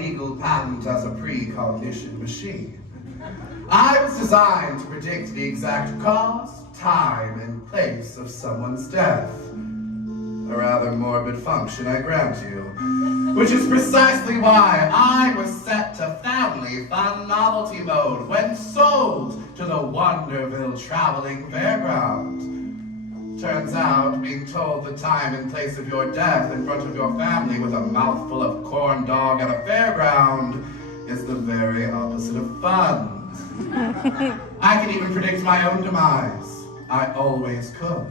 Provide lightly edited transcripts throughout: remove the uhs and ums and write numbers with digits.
legal patent as a precognition machine. I was designed to predict the exact cause, time, and place of someone's death. A rather morbid function, I grant you. Which is precisely why I was set to family fun novelty mode when sold to the Wonderville Traveling Fairground. Turns out, being told the time and place of your death in front of your family with a mouthful of corn dog at a fairground is the very opposite of fun. I can even predict my own demise. I always could.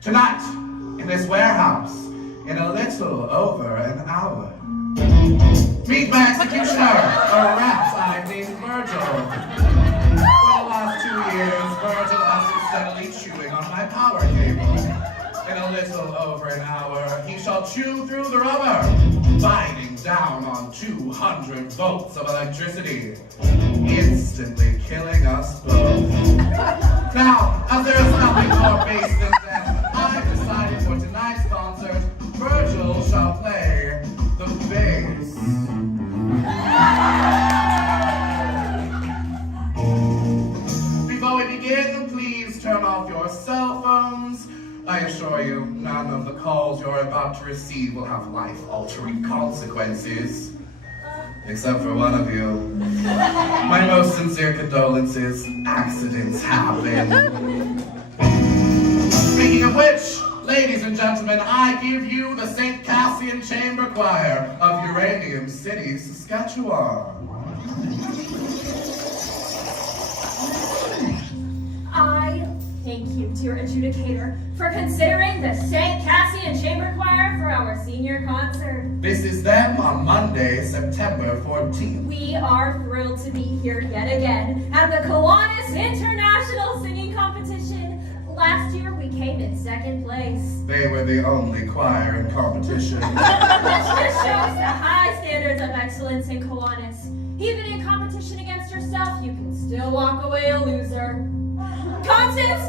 Tonight, in this warehouse, in a little over an hour. Meet my executioner, a rat named Virgil. For the last 2 years, Virgil has been steadily chewing on my power cable. In a little over an hour, he shall chew through the rubber, biting down on 200 volts of electricity, instantly killing us both. Now, as there is nothing more base than death, I've decided for tonight's concert, Virgil shall play the bass. Before we begin, please turn off your cell phones. I assure you, none of the calls you're about to receive will have life-altering consequences. Except for one of you. My most sincere condolences. Accidents happen. Speaking of which, ladies and gentlemen, I give you the St. Cassian Chamber Choir of Uranium City, Saskatchewan. I thank you, dear adjudicator, for considering the St. Cassian Chamber Choir for our senior concert. This is them on Monday, September 14th. We are thrilled to be here yet again at the Kiwanis International Singing Competition. Last year, we came in second place. They were the only choir in competition. Which just shows the high standards of excellence in Kiwanis. Even in competition against yourself, you can still walk away a loser. Constance!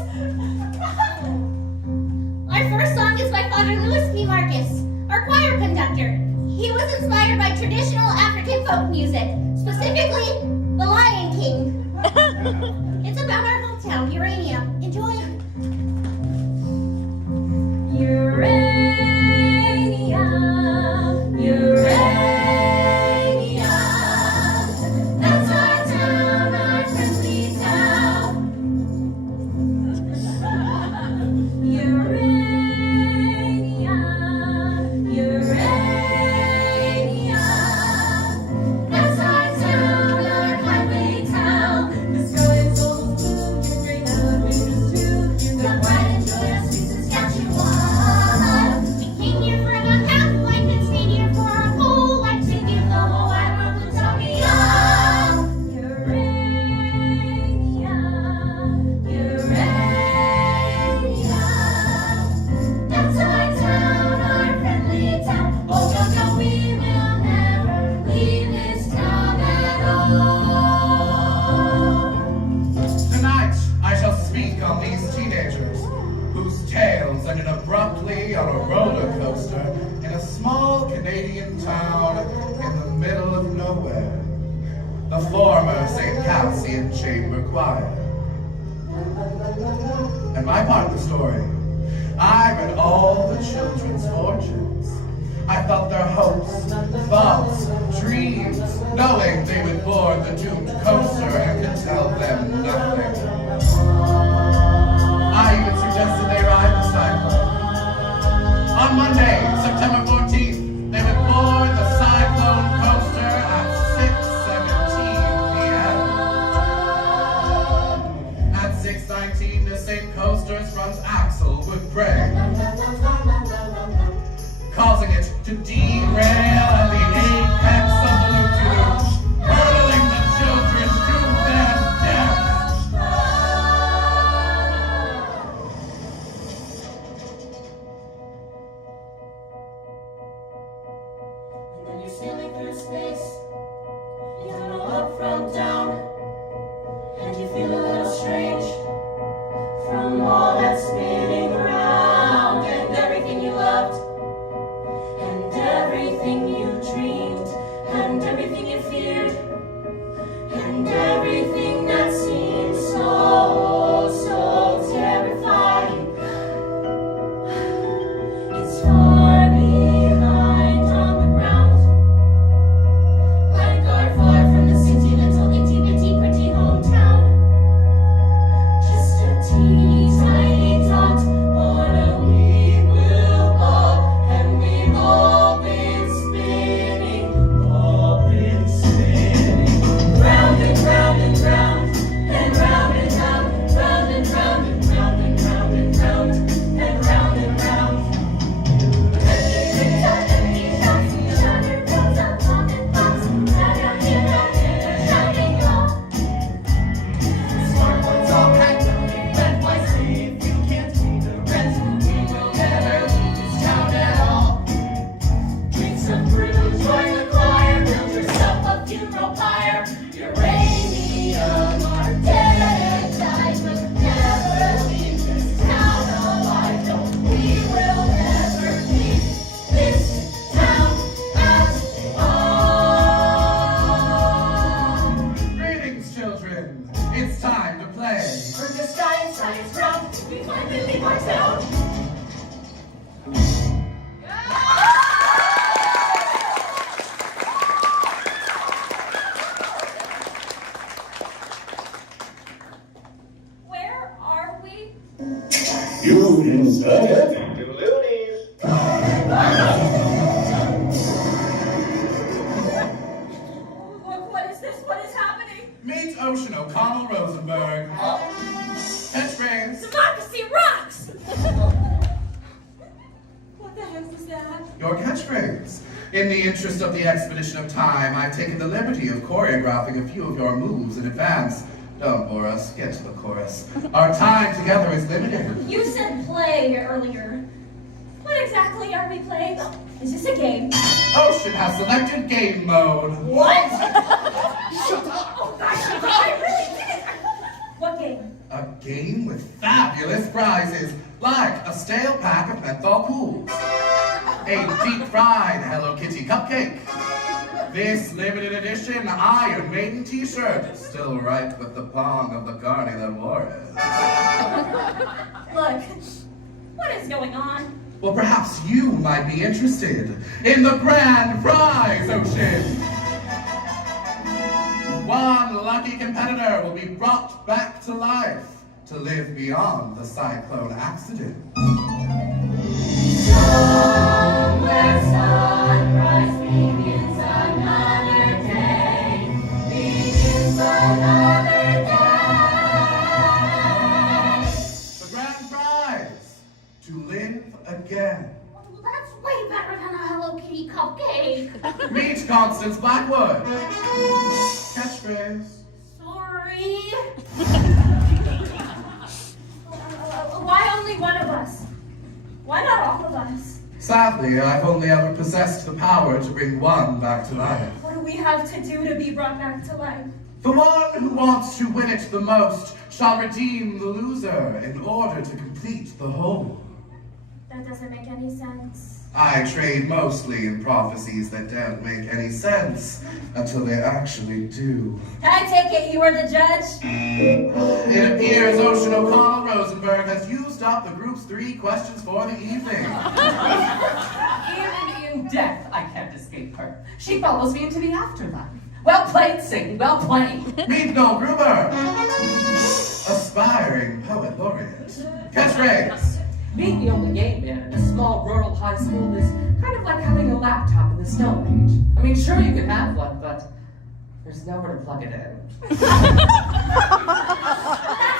Our first song is by Father Louis P. Marcus, our choir conductor. He was inspired by traditional African folk music, specifically The Lion King. It's about our hometown, Urania. Enjoy. Urania, Urania. That's our town, our friendly town. Urania, Urania. That's our town, our kindly town. The sky is all blue, your green elevators too. You got pride and joy, our sweet Saskatchewan. We came here for about half life and stayed here for our whole life to give the whole wide world Utopia. Urania, Urania. That's our town, our friendly town. Oh, no, no, we will never leave this town at all. Tonight, I shall speak on these teenagers whose tales ended abruptly on a roller coaster in a small Canadian town in the middle of nowhere. The former St. Cassian Chamber Choir. And my part of the story, I read all the children's fortunes. I felt their hopes, thoughts, dreams, knowing they would board the doomed coaster and could tell them nothing. I even suggested they ride the cyclone. On Monday, September 14th, they would board the cyclone coaster at 6:17 p.m. At 6:19, the same coaster's front axle would break, causing it to derail at the apex of the loop-de-loop, hurtling the children to their death. fire, uranium, arctic diamond. Never leave this town alive. No, we will never leave this town at all. Greetings, children. It's time to play. We're just science round. We finally leave our town. Where are we? You inserted Loonies. What is this? What is happening? Meet Ocean O'Connell Rosenberg. Catchphrase. Democracy rocks! What the hell is that? Your catchphrase. In the interest of the expedition of time, I've taken the liberty of choreographing a few of your moves in advance. Don't bore us. Get to the chorus. Our time together is limited. You said play earlier. What exactly are we playing? Is this a game? Ocean has selected game mode. What? Shut up! Oh gosh, I really did it! What game? A game with fabulous prizes, like a stale pack of menthol cools, a deep-fried Hello Kitty cupcake, this limited edition Iron Maiden t-shirt, still right with the pong of the carny that wore it. Look, what is going on? Well, perhaps you might be interested in the grand prize, Ocean. One lucky competitor will be brought back to life to live beyond the cyclone accident. Somewhere sunrise begins another day. Begins another day. The grand prize, to live again. Well, that's way better than a Hello Kitty cupcake. Meet Constance Blackwood. Catchphrase. Sorry. Why only one of us? Why not all of us? Sadly, I've only ever possessed the power to bring one back to life. What do we have to do to be brought back to life? The one who wants to win it the most shall redeem the loser in order to complete the whole. That doesn't make any sense. I trade mostly in prophecies that don't make any sense until they actually do. I take it you are the judge? It appears Ocean O'Connell Rosenberg has used up the group's 3 questions for the evening. Even in death, I can't escape her. She follows me into the afterlife. Well played, Satan. Well played. Meet Noel Gruber, aspiring poet laureate. Catchphrase. Being the only gay man in a small rural high school is kind of like having a laptop in the Stone Age. I mean, sure you could have one, but there's nowhere to plug it in. That's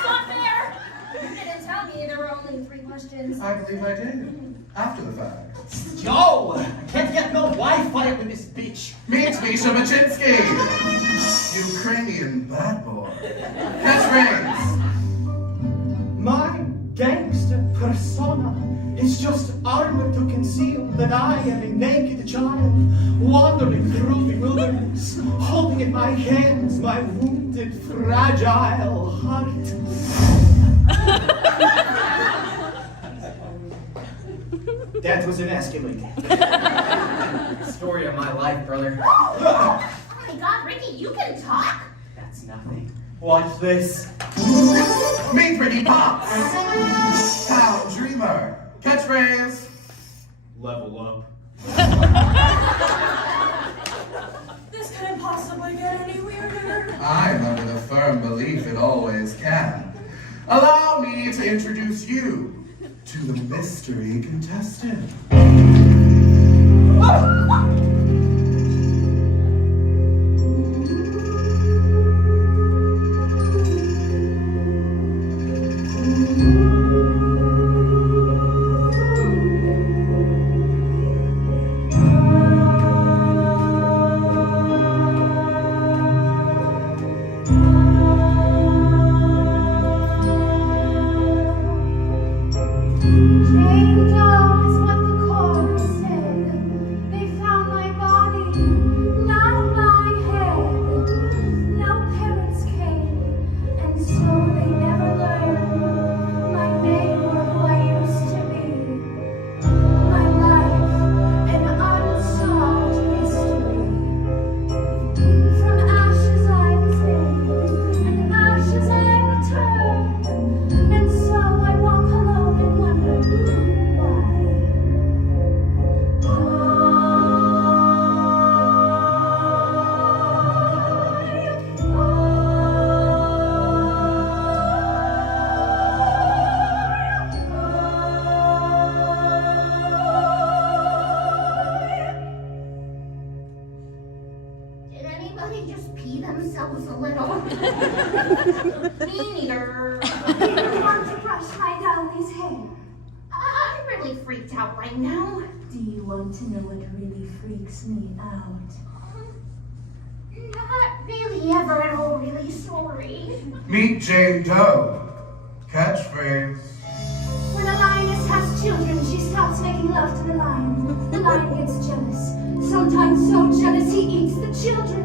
not fair! You didn't tell me there were only 3 questions. I believe I did. After the fact. Yo! I can't get no Wi-Fi with this bitch. Meet Misha Machinsky, Ukrainian bad boy. Catchphrase. My gangster persona is just armor to conceal that I am a naked child wandering through the wilderness, holding in my hands my wounded, fragile heart. That was emasculating. Story of my life, brother. Oh my god, Ricky, you can talk? That's nothing. Watch this. Meet Ricky Potts, Town Dreamer. Catchphrase. Level up. This couldn't possibly get any weirder. I'm under the firm belief it always can. Allow me to introduce you to the mystery contestant. Jane Doe is what the chorus said. They found my pee themselves a little. Me neither. You want to brush my Dowley's hair? I'm really freaked out right now. Do you want to know what really freaks me out? Not really ever at all really sorry. Meet Jane Doe. Catchphrase. When a lioness has children, she stops making love to the lion. The lion gets jealous. Sometimes so jealous he eats the children.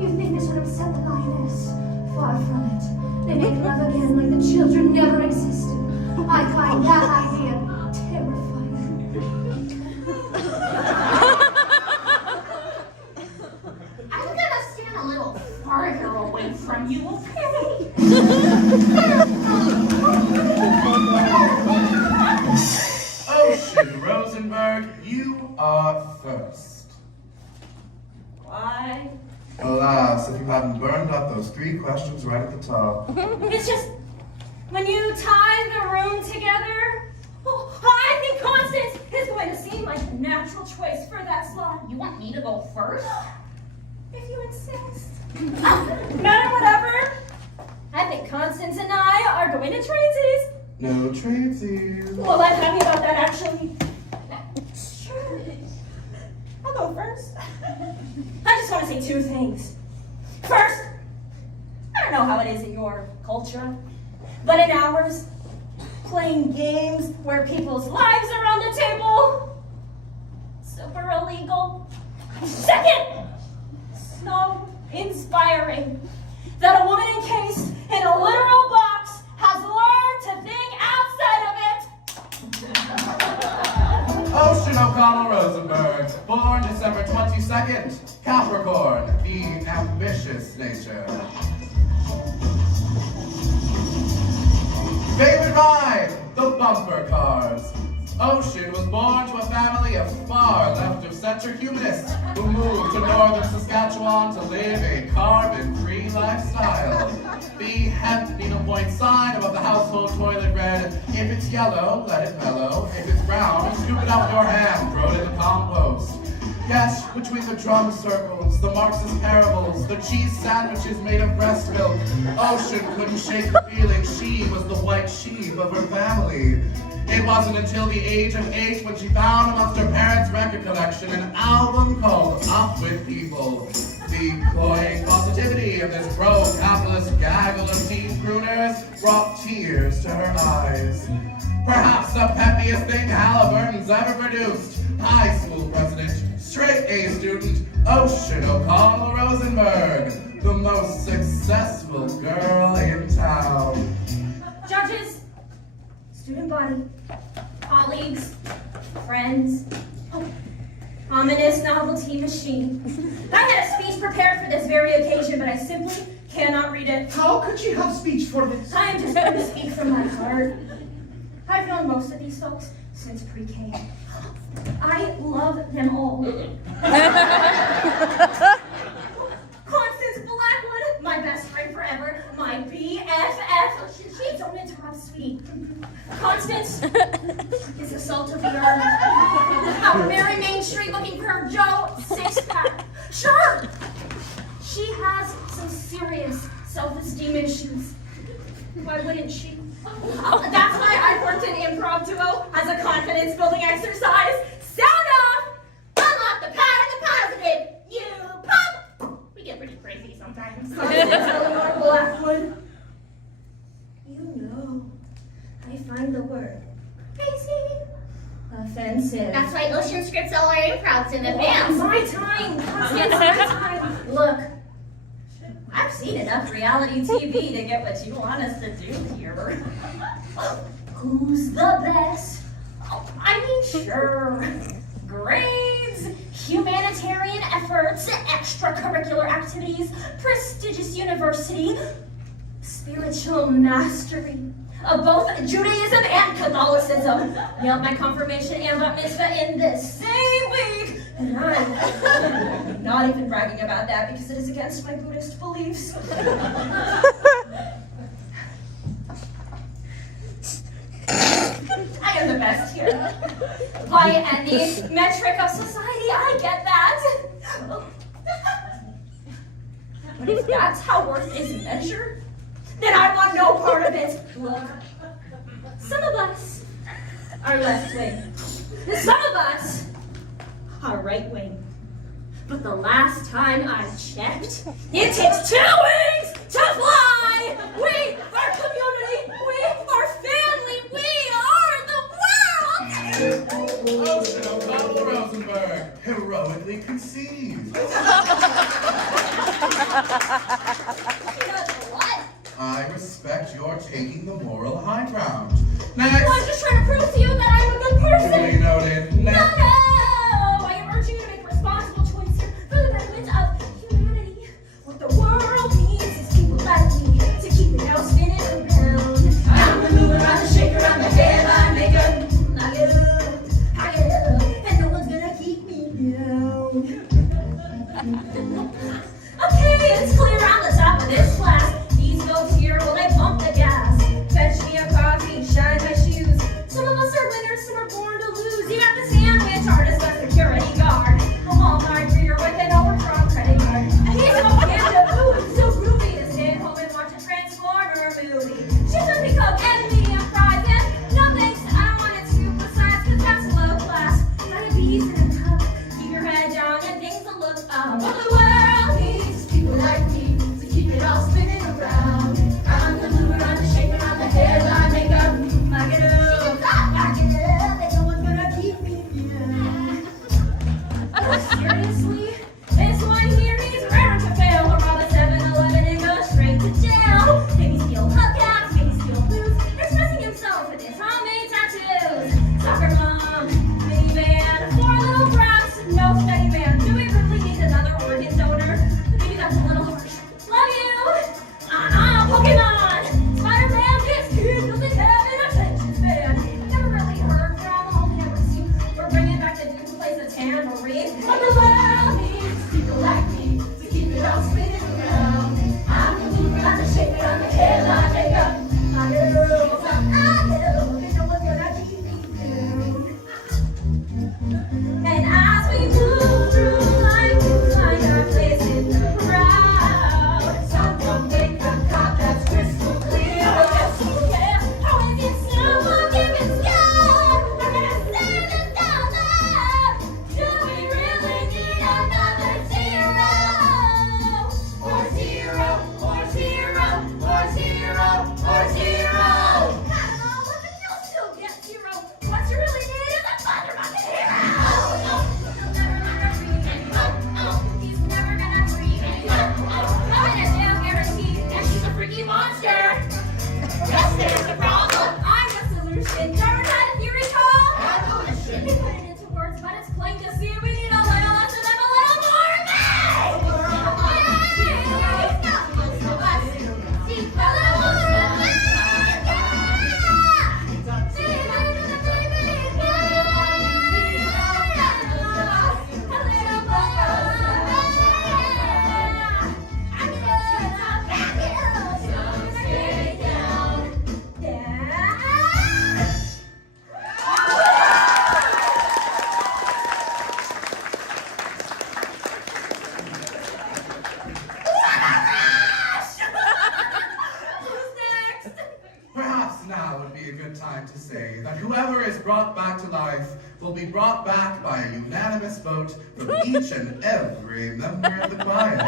You think this would upset the lioness? Far from it. They make love again like the children never existed. I find that idea terrifying. I'm gonna stand a little farther away from you, okay? Ocean Rosenberg, you are first. Why? Alas, if you hadn't burned up those 3 questions right at the top. It's just, when you tie the room together, I think Constance is going to seem like the natural choice for that slot. You want me to go first? If you insist. Matter whatever. I think Constance and I are going to tradesies. No tradesies. Well, I'm happy about that, actually. Sure. I'll go first. I just want to say 2 things. First, I don't know how it is in your culture, but in ours, playing games where people's lives are on the table, super illegal. Second, so inspiring that a woman encased in a literal box has learned to think outside of it. Ocean O'Connell Rosenberg, born December 22nd, Capricorn, the ambitious nature. Favorite ride, the bumper cars. Ocean was born to a family of far left-of-center humanists who moved to northern Saskatchewan to live a carbon-free lifestyle. The hemp needlepoint sign above the household toilet read, "If it's yellow, let it mellow. If it's brown, scoop it out with your hand, throw it in the compost." Yes, between the drum circles, the Marxist parables, the cheese sandwiches made of breast milk, Ocean couldn't shake the feeling she was the white sheep of her family. It wasn't until the age of 8 when she found amongst her parents' record collection an album called Up With People. The cloying positivity of this pro-capitalist gaggle of teen crooners brought tears to her eyes. Perhaps the peppiest thing Halliburton's ever produced. High school president, straight A student, Ocean O'Connell Rosenberg, the most successful girl in town. Judges, student body, colleagues, friends, ominous novelty machine. I had a speech prepared for this very occasion, but I simply cannot read it. How could you have speech for this? I am just going to speak from my heart. I've known most of these folks since pre-K. I love them all. Constance Blackwood, my best friend forever, my BFF. She don't interrupt, sweetie. Constance is the salt of the earth. Out Mary Main Street looking for her Joe 6-pack. Sure, she has some serious self-esteem issues. Why wouldn't she? That's why I worked in improv duo as a confidence-building exercise. Sound off! Unlock the power of the positive. You pop. We get pretty crazy sometimes. Eleanor Blackwood. You know, I find the word crazy offensive. That's why Ocean scripts all our improvs in advance. My time, Constance, my time. Look, I've seen enough reality TV to get what you want us to do here. Who's the best? Oh, I mean, sure. Grades, humanitarian efforts, extracurricular activities, prestigious university, spiritual mastery of both Judaism and Catholicism. Nailed my confirmation and bat mitzvah in this same week. And I'm not even bragging about that because it is against my Buddhist beliefs. I am the best here. By any metric of society, I get that. But if that's how worth is measured, then I want no part of it. Look, some of us are left wing, and some of us are right wing. But the last time I checked, it takes 2 wings to fly! We are community, we are family, we are the world! Ocean O'Connell Rosenberg, heroically conceived. He does what? I respect your taking the moral high ground. Next. I'm just trying to prove to you that I'm a good person! Duly noted. No, Next. no! I am urging you to make a responsible choice here for the betterment of humanity. What the world needs is people like me to keep it now spinning around. I'm the mover, I'm the shaker, I'm the headline maker. I get up, and no one's gonna keep me down. Okay, it's clear on the top of this class. These folks here, well, they pump the gas. Fetch me a coffee, shine my shoes. Some of us are winners, some are born to lose. You got the sandwich artist, the security guard. A Walmart greeter with an overdrawn credit card. He's so bamboo, so groovy to stay at home and watch a Transformer movie. She's a become enemy and private. No thanks, I don't want it supersized, cause that's low class. Diabetes in a cup, keep your head down and things will look up. What the world needs people like me to keep it all spinning around. I'm the mover, I'm the shaker, I'm the headline maker. I get up, and no one's gonna keep me down. Oh, seriously? This one here is rare to fail. Or rob a 7-Eleven and go straight to jail. Maybe steal hubcaps, maybe steal boots. Expressing himself with his homemade tattoos. Soccer mom, minivan, 4 little brats, no steady man. Do we really need another organ donor? Maybe that's a little harsh. Love you! Pokemon! Spider-Man gets kids doesn't have an attention span. Never really heard from, only ever seen. We're bringing back the dude who plays the tambourine. But the world needs people like me to keep it all spinning around. I'm the mover, I'm the shaker, I'm the headline maker. I know, and no one's gonna keep me down. And as we move through life, we find our place in the crowd. Some don't make a cop that's crystal clear. Yeah, how is it someone giving sky? We're gonna stand this down there. Do we really need another zero? Or zero, or zero, or zero, or zero. I don't know, but you'll still get zero. What you really need is a motherfucking hero. He'll never breathe anymore. He's never gonna breathe anymore. I'm in a jail guaranteed, and she's a freaky monster. Yes, there's the problem. I'm the solution. Never had a theory call. Abolition. We put it into words, but it's plain to see we need a little less of them, a little more of me. Perhaps now would be a good time to say that whoever is brought back to life will be brought back by a unanimous vote from each and every member of the choir.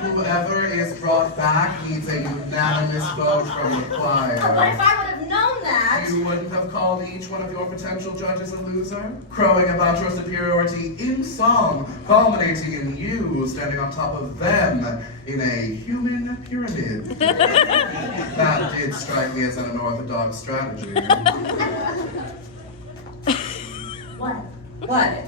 Whoever is brought back needs a unanimous vote from the But choir. if I would have known that. You wouldn't have called each one of your potential judges a loser, crowing about your superiority in song, culminating in you standing on top of them in a human pyramid. That did strike me as an unorthodox strategy. What? What?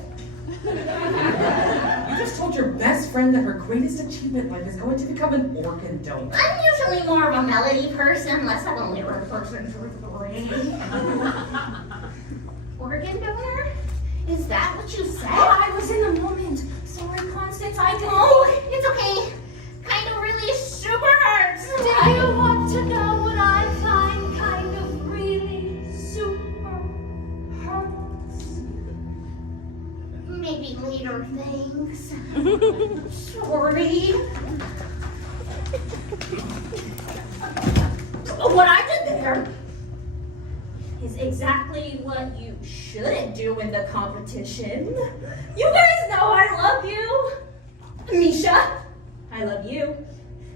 You just told your best friend that her greatest achievement in life is going to become an organ donor. I'm usually more of a melody person, less of a lyric person. Organ donor? Is that what you said? I was in the moment. Sorry, Constance, I didn't. Oh, it's okay. Kind of really super hurts. Do you want to know what I find kind of really super hurts? Maybe later, thanks. Sorry. What I did there is exactly what you shouldn't do in the competition. You guys know I love you. Misha, I love you.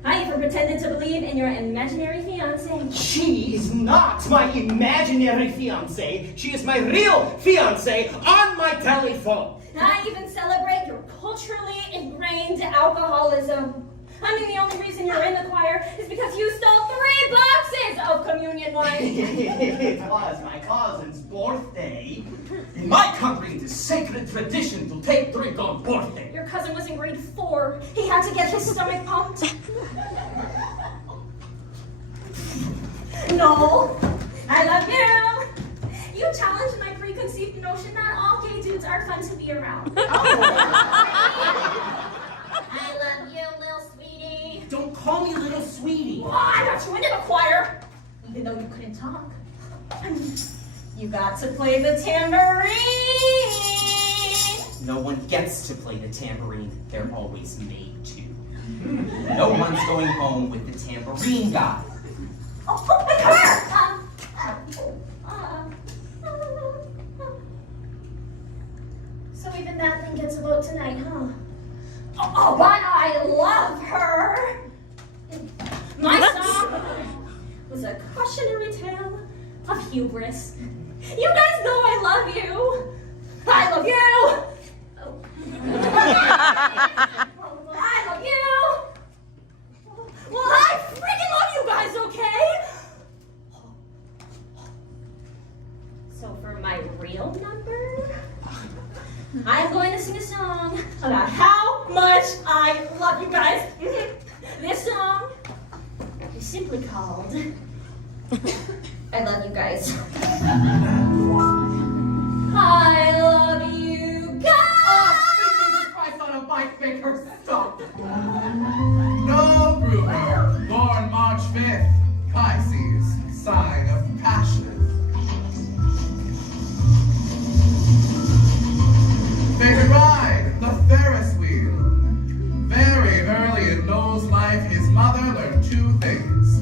I even pretended to believe in your imaginary fiancé. She is not my imaginary fiance. She is my real fiance on my telephone. I even celebrate your culturally ingrained alcoholism. I mean, the only reason you're in the choir is because you stole 3 boxes of communion wine. It was my cousin's birthday. In my country, it is sacred tradition to take drink on birthday. Your cousin was in grade 4. He had to get his stomach pumped. No, I love you. You challenged my preconceived notion that all gay dudes are fun to be around. I love you, little sweetie. Don't call me little sweetie. Oh, I got you into the choir, even though you couldn't talk. You got to play the tambourine. No one gets to play the tambourine. They're always made to. No one's going home with the tambourine guy. Oh, my car! So even that thing gets a vote tonight, huh? Oh, but I love her! My song was a cautionary tale of hubris. You guys know I love you! I love you! Oh. I love you! Well, I freaking love you guys, okay? So for my real number, I'm going to sing a song about how much I love you guys. This song is simply called I Love You Guys. I love you guys. Oh, sweet Jesus Christ on a bike, make her stop. No, Bruno, born March 5th, Pisces, sign of passion. Favorite ride, the Ferris wheel. Very early in Noel's life, his mother learned 2 things.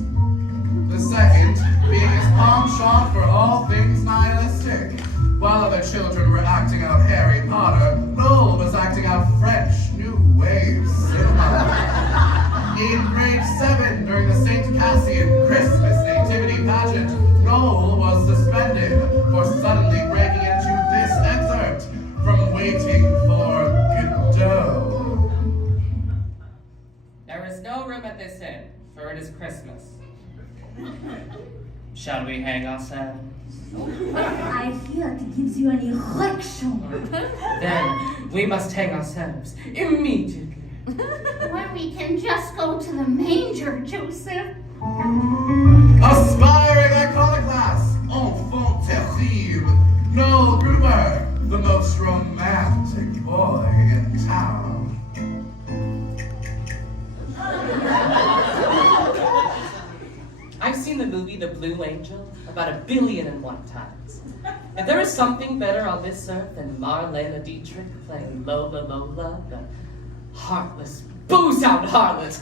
The second being his penchant for all things nihilistic. While other children were acting out Harry Potter, Noel was acting out French New Wave cinema. In grade 7, during the St. Cassian Christmas Nativity pageant, Noel was suspended for suddenly breaking into this excerpt from Waiting for Godot. There is no room at this inn, for it is Christmas. Shall we hang ourselves? I hear it gives you an erection. Then we must hang ourselves immediately. When we can just go to the manger, Joseph. Aspiring iconoclast, enfant terrible, Noel Gruber, the most romantic boy in town. I've seen the movie The Blue Angel about 1 billion and 1 times. If there is something better on this earth than Marlena Dietrich playing Lola Lola, the heartless, booze-out harlot,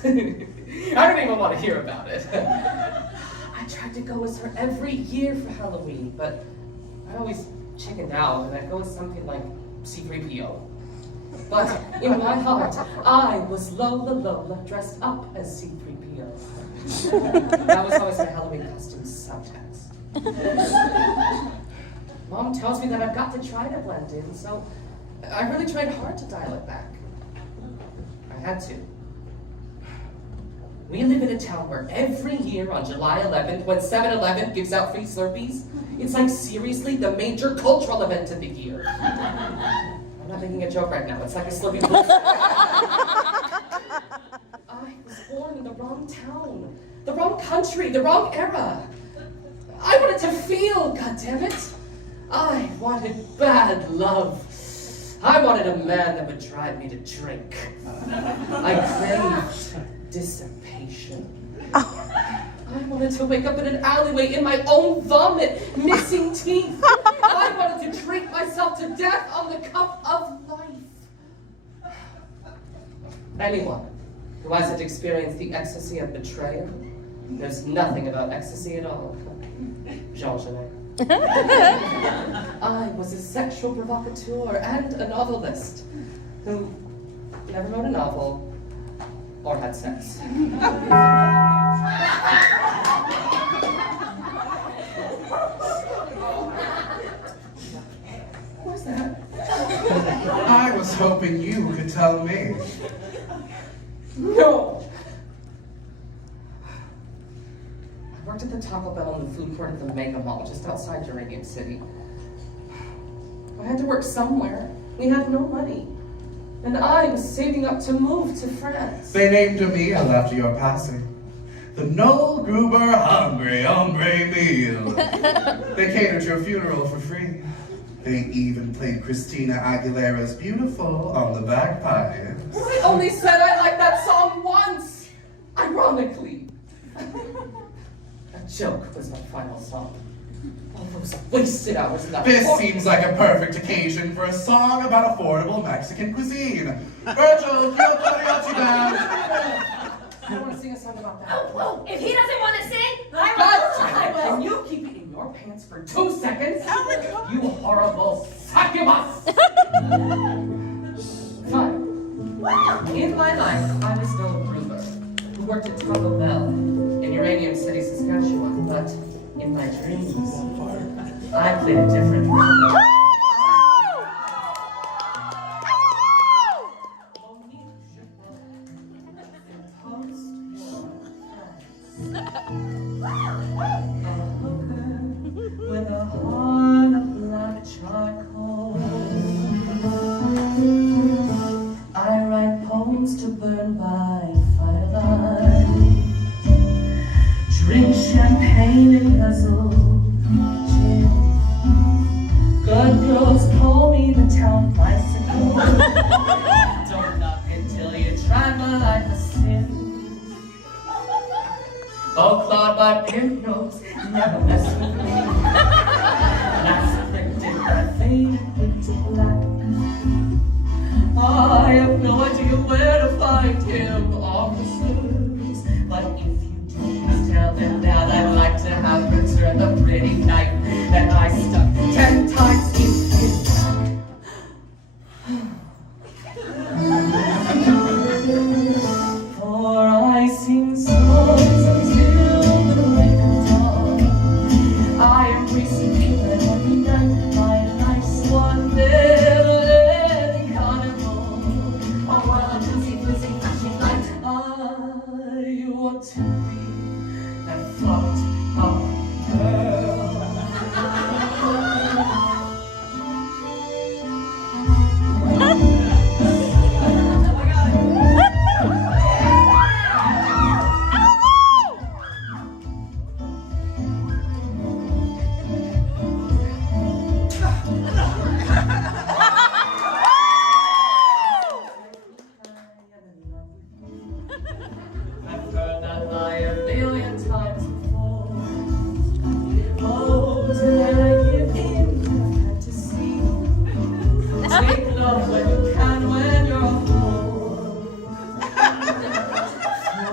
I don't even want to hear about it. I tried to go as her every year for Halloween, but I always chickened out, and I'd go with something like C-3PO. But in my heart, I was Lola Lola dressed up as C-3PO. That was always my Halloween costume subtext. Mom tells me that I've got to try to blend in, so I really tried hard to dial it back. I had to. We live in a town where every year on July 11th, when 7-Eleven gives out free Slurpees, it's like seriously the major cultural event of the year. I'm not making a joke right now. It's like a Slurpee. I was born in the wrong town, the wrong country, the wrong era. I wanted to feel, goddammit. I wanted bad love. I wanted a man that would drive me to drink. I craved dissipation. I wanted to wake up in an alleyway in my own vomit, missing teeth. I wanted to drink myself to death on the cup of life. anyone who hasn't experienced the ecstasy of betrayal knows nothing about ecstasy at all. Jean Genet. I was a sexual provocateur and a novelist who never wrote a novel or had sex. What's that? I was hoping you could tell me. No! I worked at the Taco Bell in the food court at the Mega Mall just outside Uranium City. I had to work somewhere. We had no money. And I was saving up to move to France. They named a meal after your passing. The Noel Gruber Hungry Meal. They catered your funeral for free. They even played Christina Aguilera's Beautiful on the bagpipes. I only said I liked that song once! Ironically. A joke was my final song. All those wasted hours in that This court. seems like a perfect occasion for a song about affordable Mexican cuisine. Virgil, cue up the mariachi band. I want to sing a song about that. Oh, if he doesn't want to sing, I God, will. can you keep it in your pants for 2 seconds? You horrible succubus! Fine. In my life, I was Noel Gruber, who worked at Taco Bell in Uranium City, Saskatchewan, but in my dreams, I played a different role. With a heart of black charcoal, I write poems to burn by firelight, drink champagne and guzzle gin. Good girls call me the town bicycle. Don't knock until you try my life a sin. Oh, clawed by pimp nose, never mess with me. Last printed by faded into black. I have no idea where to find him, officers. But if you do, please tell them that I'd like to have returned the pretty knife that I stuck 10 times in his back. For I sing songs until the break of dawn. I am racing fever every night. My life's one never-ending carnival. Oh, well, I'm busy, flashing lights. I want to be that fucked up girl. I've heard that lie a million times before. Oh, did I give in to fantasy? Take love when you can, when you're a whore.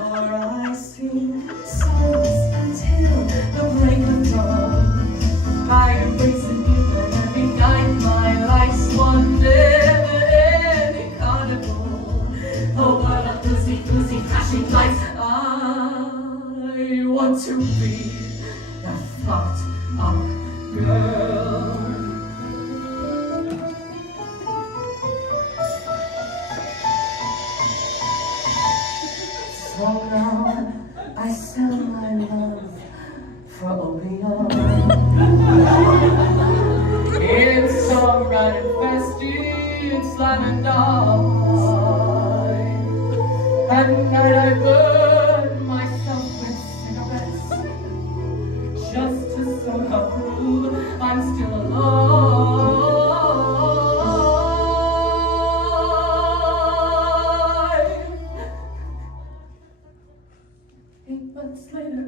For I sing songs until the break of dawn. I embrace a new and every night. My life's one never-ending carnival. Oh, what a busy, flashing lights. I want to be that fucked up girl. So now I sell my love for opium. It's some rat infested slime and die. At night I burn myself with cigarettes, just to somehow prove I'm still alive. 8 months later,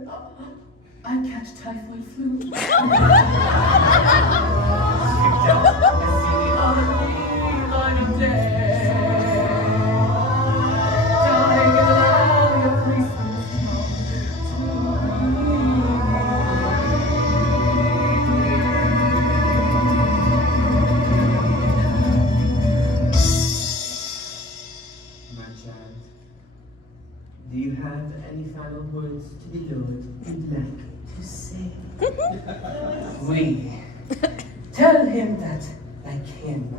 I catch typhoid flu. Kicked out, I see the ugly light of day. words to be good you'd like to say? We tell him that, like him,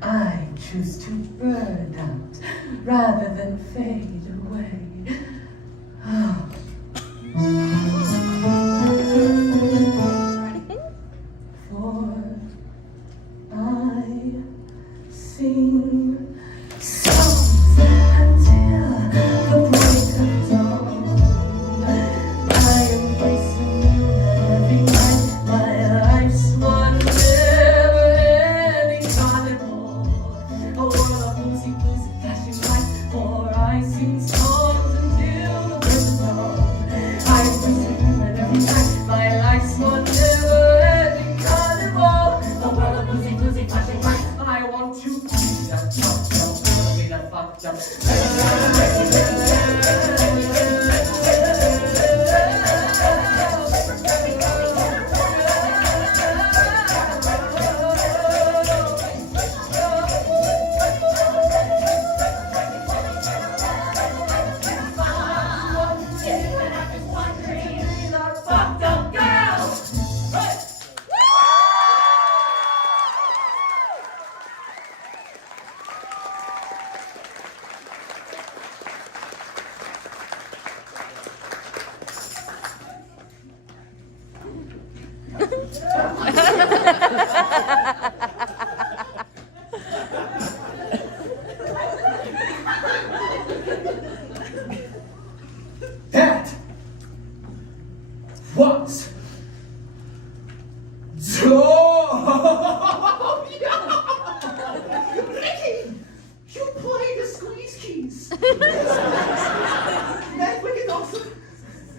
I choose to burn out rather than fade away. For I sing songs until the break of dawn. I am facing you every night. My life's one never-ending carnival. A world of boozy, boozy, flashing lights. For I sing songs until the break of dawn. I am facing you every night. My life's one never-ending carnival. A world of boozy, boozy, flashing lights. I want to be that jump, be that fuck jump. Fucked up girl! That was dope! Ricky, you play the squeeze keys. That's wicked awesome.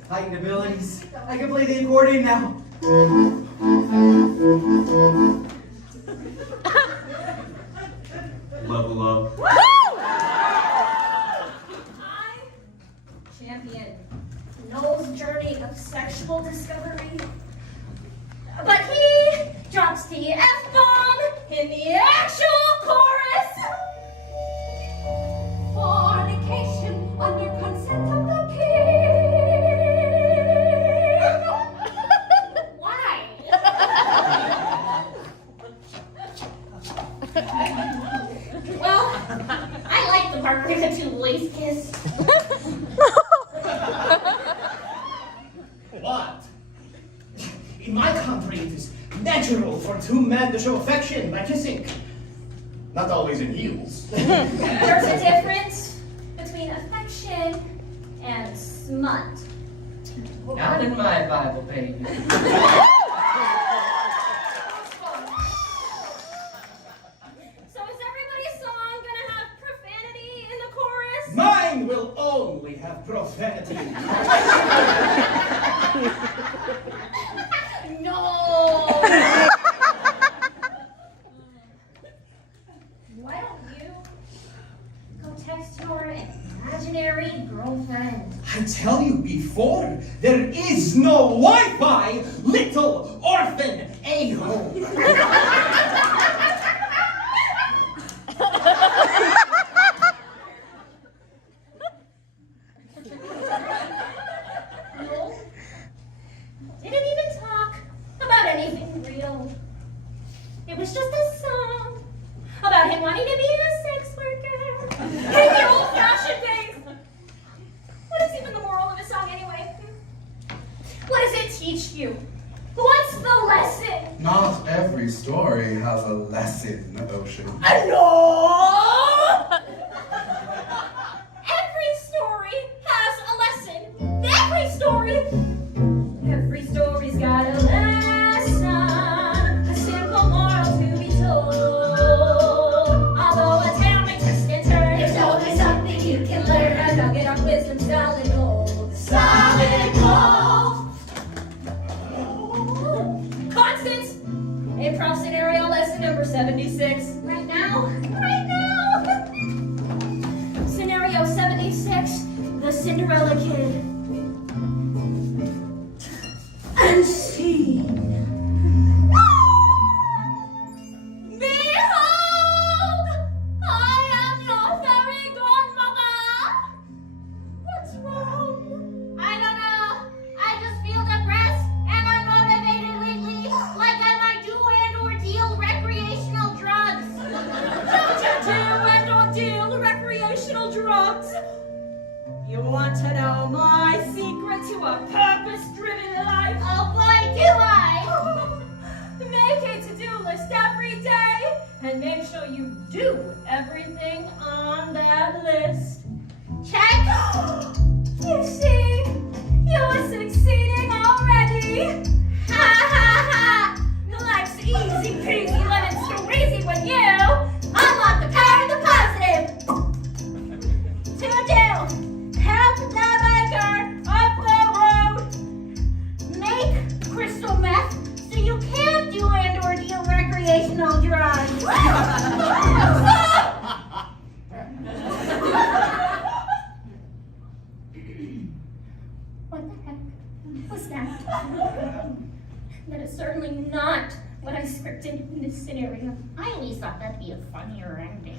Heightened abilities. I can play the accordion now. Level up. I champion Noel's journey of sexual discovery. But he drops the F-bomb in the actual chorus. Fornication under consent of the king. Why? Well, I like the part where the two boys kiss. What? In my country, it is natural for two men to show affection by kissing. Not always in heels. There's a difference between affection and smut. Not in my Bible, baby. So is everybody's song gonna have profanity in the chorus? Mine will only have profanity. No! Why don't you go text your imaginary girlfriend? I tell you before, there is no Wi-Fi, little orphan a-hole. No? Didn't even talk about anything real. It was just a song about him wanting to be a sex worker. In the old-fashioned days. What is even the moral of a song anyway? What does it teach you? What's the lesson? Not every story has a lesson, Ocean. No! Every story has a lesson. Every story's got a lesson. A simple moral to be told. Although a tale may twist and turn, there's always something you can learn. A nugget of wisdom, solid gold. Solid gold! Constance! Improv scenario lesson number 76. Right now? Scenario 76, the Cinderella Kid. And she. Behold! I am your fairy godmother! What's wrong? I don't out. You want to know my secret to a purpose-driven life? Oh boy, do I! Make a to-do list every day and make sure you do everything on that list. Check! You see, you're succeeding already. Ha ha ha! Life's easy peasy, lemon squeezy when you Unlock the power of the positive! to do. Help the biker up the road. Make crystal meth so you can do and or deal recreational drugs. What the heck was that? That is certainly not what I scripted in this scenario. I always thought that'd be a funnier ending.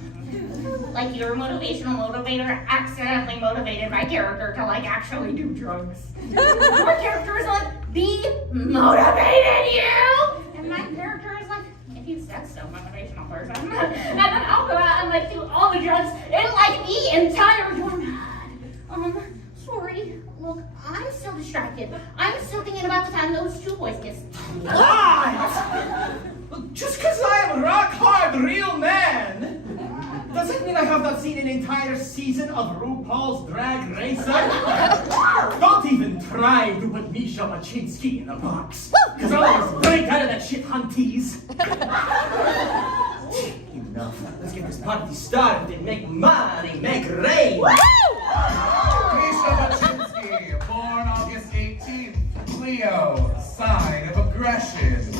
Like your motivational motivator accidentally motivated my character to like actually do drugs. Your character is like, be motivated, you! And my character is like, if you said so, motivational person. And then I'll go out and like do all the drugs in like the entire format. Sorry. Look, I'm still distracted. I'm still thinking about the time those two boys kissed. What? Just because I am a rock-hard real man, does it mean I have not seen an entire season of RuPaul's Drag Racer? Don't even try to put Misha Machinsky in a box, because I'll always break out of that shit, hunties. Enough. Let's get this party started and make money, make rain. Misha Machinsky, born August 18th, Leo, sign of aggression.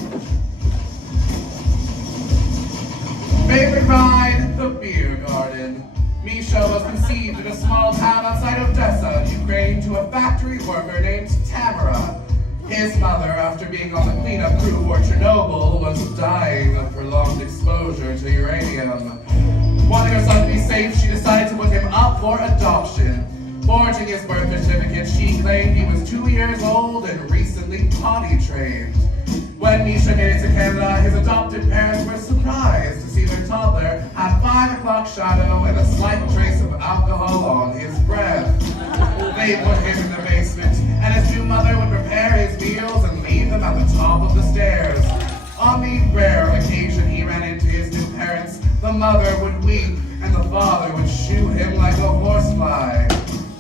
Favorite ride, the beer garden. Misha was conceived in a small town outside Odessa, Ukraine, to a factory worker named Tamara. His mother, after being on the cleanup crew for Chernobyl, was dying of prolonged exposure to uranium. Wanting her son to be safe, she decided to put him up for adoption. Forging his birth certificate, she claimed he was 2 years old and recently potty trained. When Misha made it to Canada, his adopted parents were surprised to see their toddler had 5 o'clock shadow and a slight trace of alcohol on his breath. They put him in the basement, and his new mother would prepare his meals and leave him at the top of the stairs. On the rare occasion he ran into his new parents, the mother would weep and the father would shoo him like a horsefly.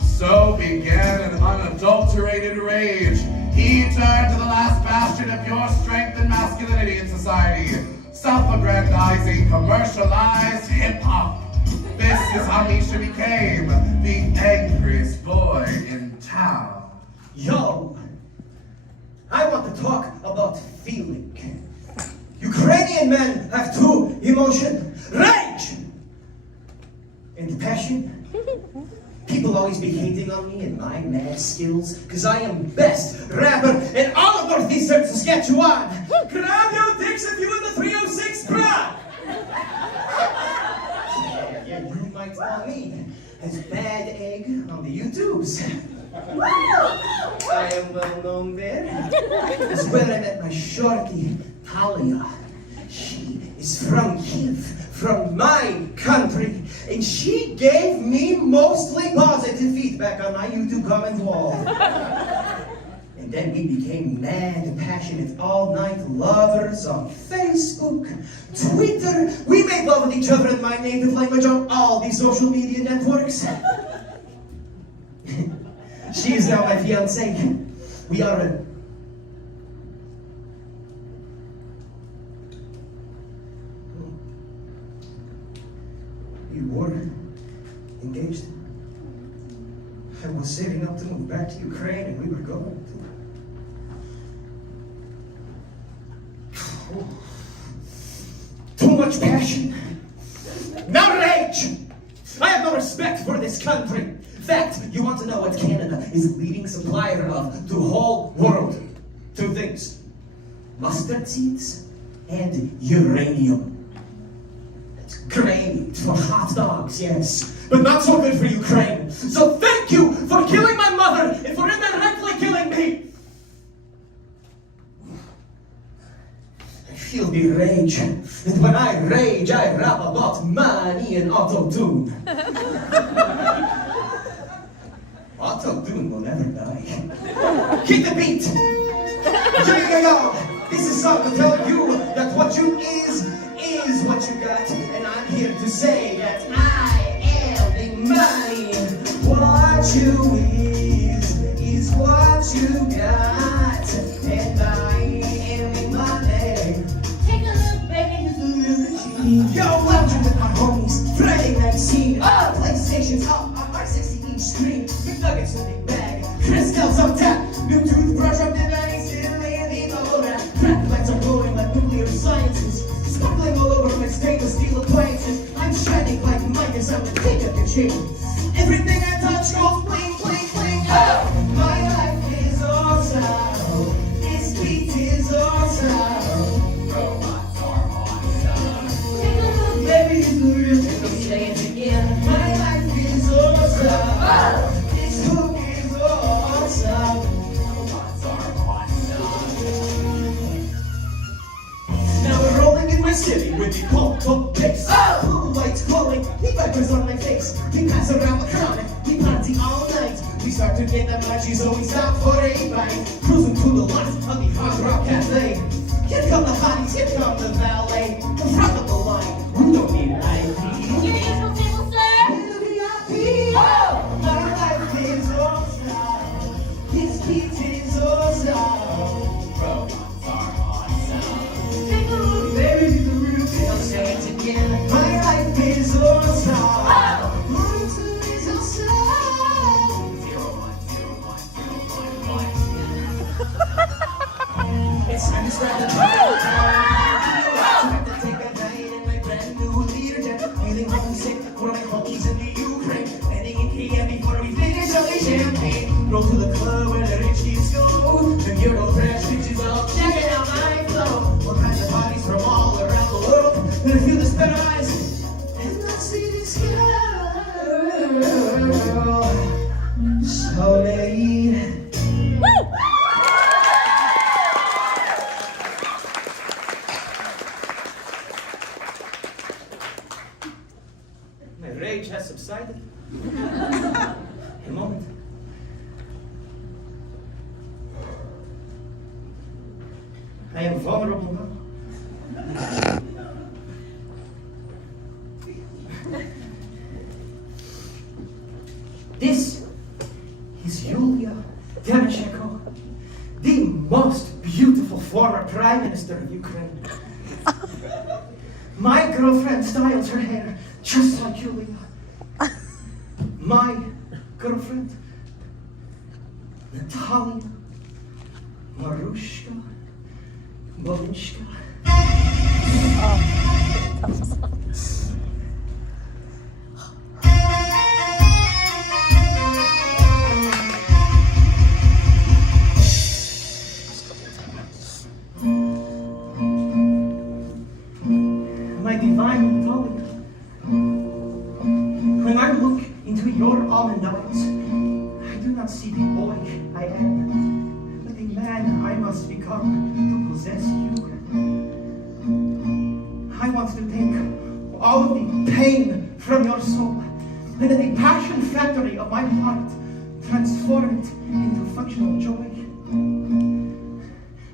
So began an unadulterated rage. He turned to the last bastion of pure strength and masculinity in society, self-aggrandizing, commercialized hip-hop. This is how Misha became the angriest boy in town. Yo, I want to talk about feeling. Ukrainian men have two emotions, rage and passion. People always be hating on me and my mad skills, cause I am best rapper in all of northeastern Saskatchewan. Grab your dicks if you in the 306 crowd. Yeah, you might know me as Bad Egg on the YouTubes. I am well known there. It's where I met my shorty, Talia. She is from Kiev, from my country, and she gave me mostly positive feedback on my YouTube comment wall. And then we became mad, passionate, all-night lovers on Facebook, Twitter. We made love with each other in my native language on all these social media networks. She is now my fiancée. We are a... You were engaged? I was saving up to move back to Ukraine and we were going to... Too much passion. Now rage! I have no respect for this country. In fact, you want to know what Canada is leading supplier of to the whole world? Two things. Mustard seeds and uranium. It's great for hot dogs, yes, but not so good for Ukraine. So thank you for killing my mother and for indirectly killing me. I feel the rage, and when I rage, I rap about money and auto-tune. so doing will never die. Hit the beat! Yo! This is song to tell you that what you is what you got. And I'm here to say that I am the mind. What you is what you got. And I am the money. Take a look, baby. Yo, lounging with my homies, Friday night scene. PlayStation's up on my 60 inch screen. McNuggets in the bag, crystals on tap. New toothbrush up the night, still in the low rap. Crack lights are glowing like nuclear sciences. Sparkling all over my stainless steel appliances. I'm shining like Midas, I'm the king of the chain. Everything I touch goes bling, bling, bling. Oh, my life is awesome. This beat is awesome. Robots are awesome. Take a look, Baby, it's the real thing, I'm saying it again. My life is awesome. This hook is awesome. Robots are awesome. Now we're rolling in my city with the pumped up bass. Blue lights glowing, the vipers on my face. We pass around the chronic, we party all night. We start to get that munchies, so we stop for a bite. Cruising to the left on the Hard Rock Cafe. Here come the hotties, here come the valet. In front of the line, we don't need an ID. your usual table, sir. VIP. My life is awesome. This beat is awesome. Robots are awesome. Take a look. Baby, the real thing, I'll say it again. My life is awesome. My tune is awesome. 010101. It's time to start the party. Time to take a ride in my brand new leader jet. Feeling homesick, one of my homies in the Ukraine. Landing in Kiev before we finish all the champagne. Roll to the club where the rich kids go. The Euro trash bitches all checking out my flow. All kinds of bodies from all around the world. And I feel the spread eyes. And I see this girl. So late. My rage has subsided. A moment. I am vulnerable now. This is Yulia Tymoshenko, the most beautiful former Prime Minister of Ukraine. My girlfriend styles her hair just like Yulia. My girlfriend, Natalia Marushka Malinshka. My divine Natalia, when I look into your almond eyes, I do not see the boy I am, but the man I must become to possess you. I want to take all of the pain from your soul and in the passion factory of my heart, transform it into functional joy.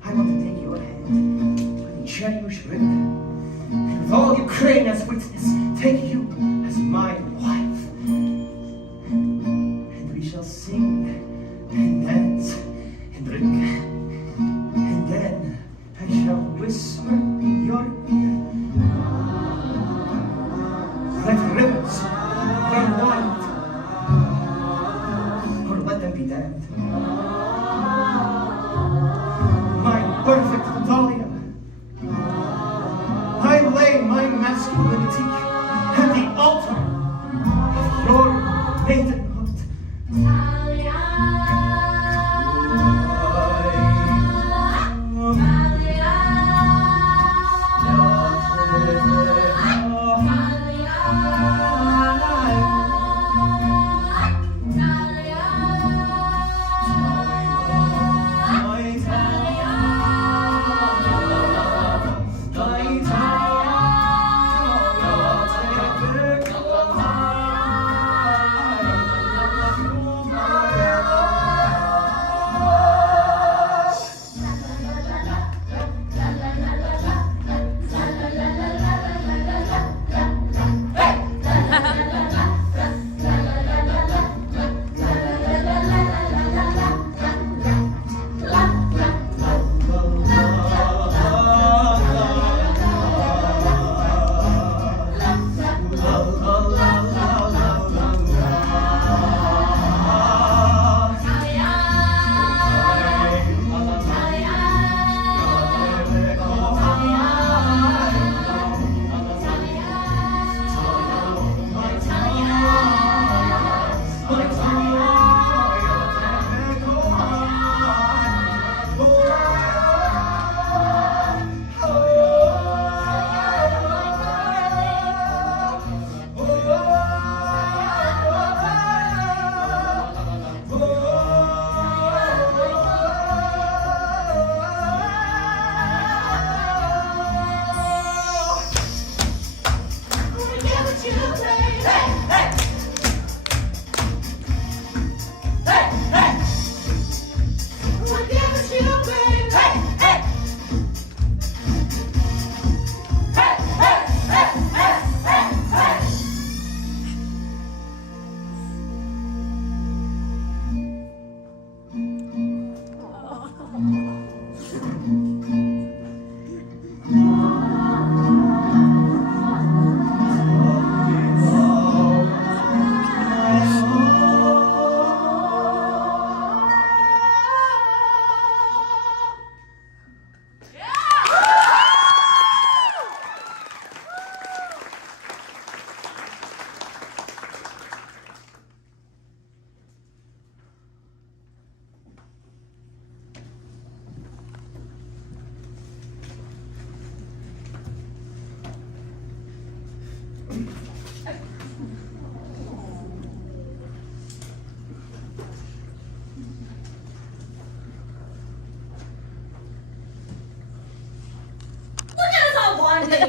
I want to take your hand by the cherished ribbon, and with all Ukraine as witness, take you as my wife. And we shall sing and dance and drink, and then I shall whisper in your ear. Let rivers run wild, or let them be damned. My perfect Natalia, I lay my masculinity at the altar of your maidenhood.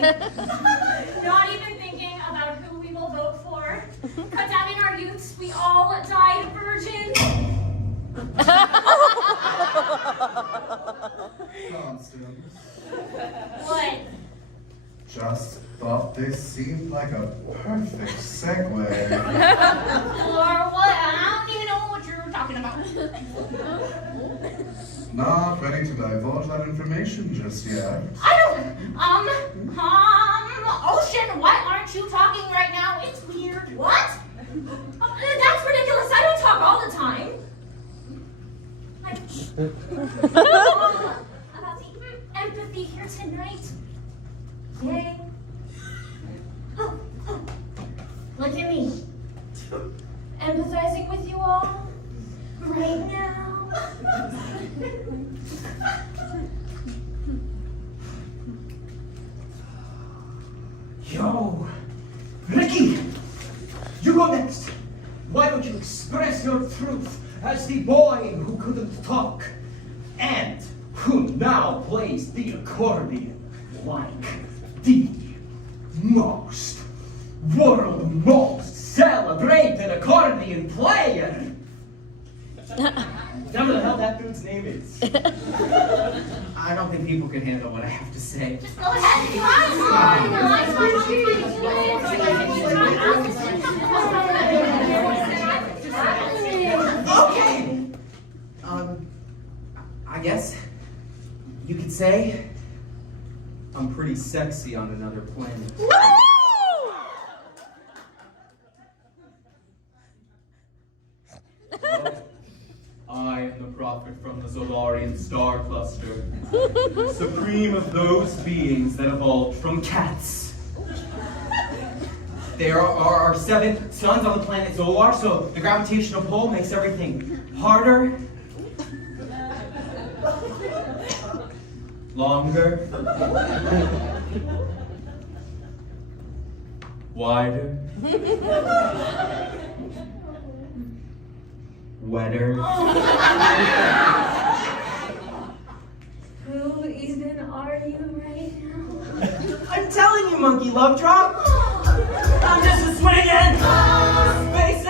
Not even thinking about who we will vote for. Cut down in our youths, we all died virgins. Constance, What? just thought this seemed like a perfect segue. Or what? I don't even know what you're talking about. Not ready to divulge that information just yet. I don't. Ocean, why aren't you talking right now? It's weird. What? That's ridiculous. I don't talk all the time. About the empathy here tonight. Yay. Look at me. Empathizing with you all right now. Yo, Ricky, you go next. Why don't you express your truth as the boy who couldn't talk and who now plays the accordion like the world most celebrated accordion player? Whatever the hell that dude's name is. I don't think people can handle what I have to say. Just go ahead. Okay. I guess you could say I'm pretty sexy on another planet. I am the prophet from the Zolarian star cluster, supreme of those beings that evolved from cats. There are 7 suns on the planet Zolar, so the gravitational pull makes everything harder, longer, wider, wetter. Who even are you right now? I'm telling you, Monkey Love Drop. I'm just a swinging space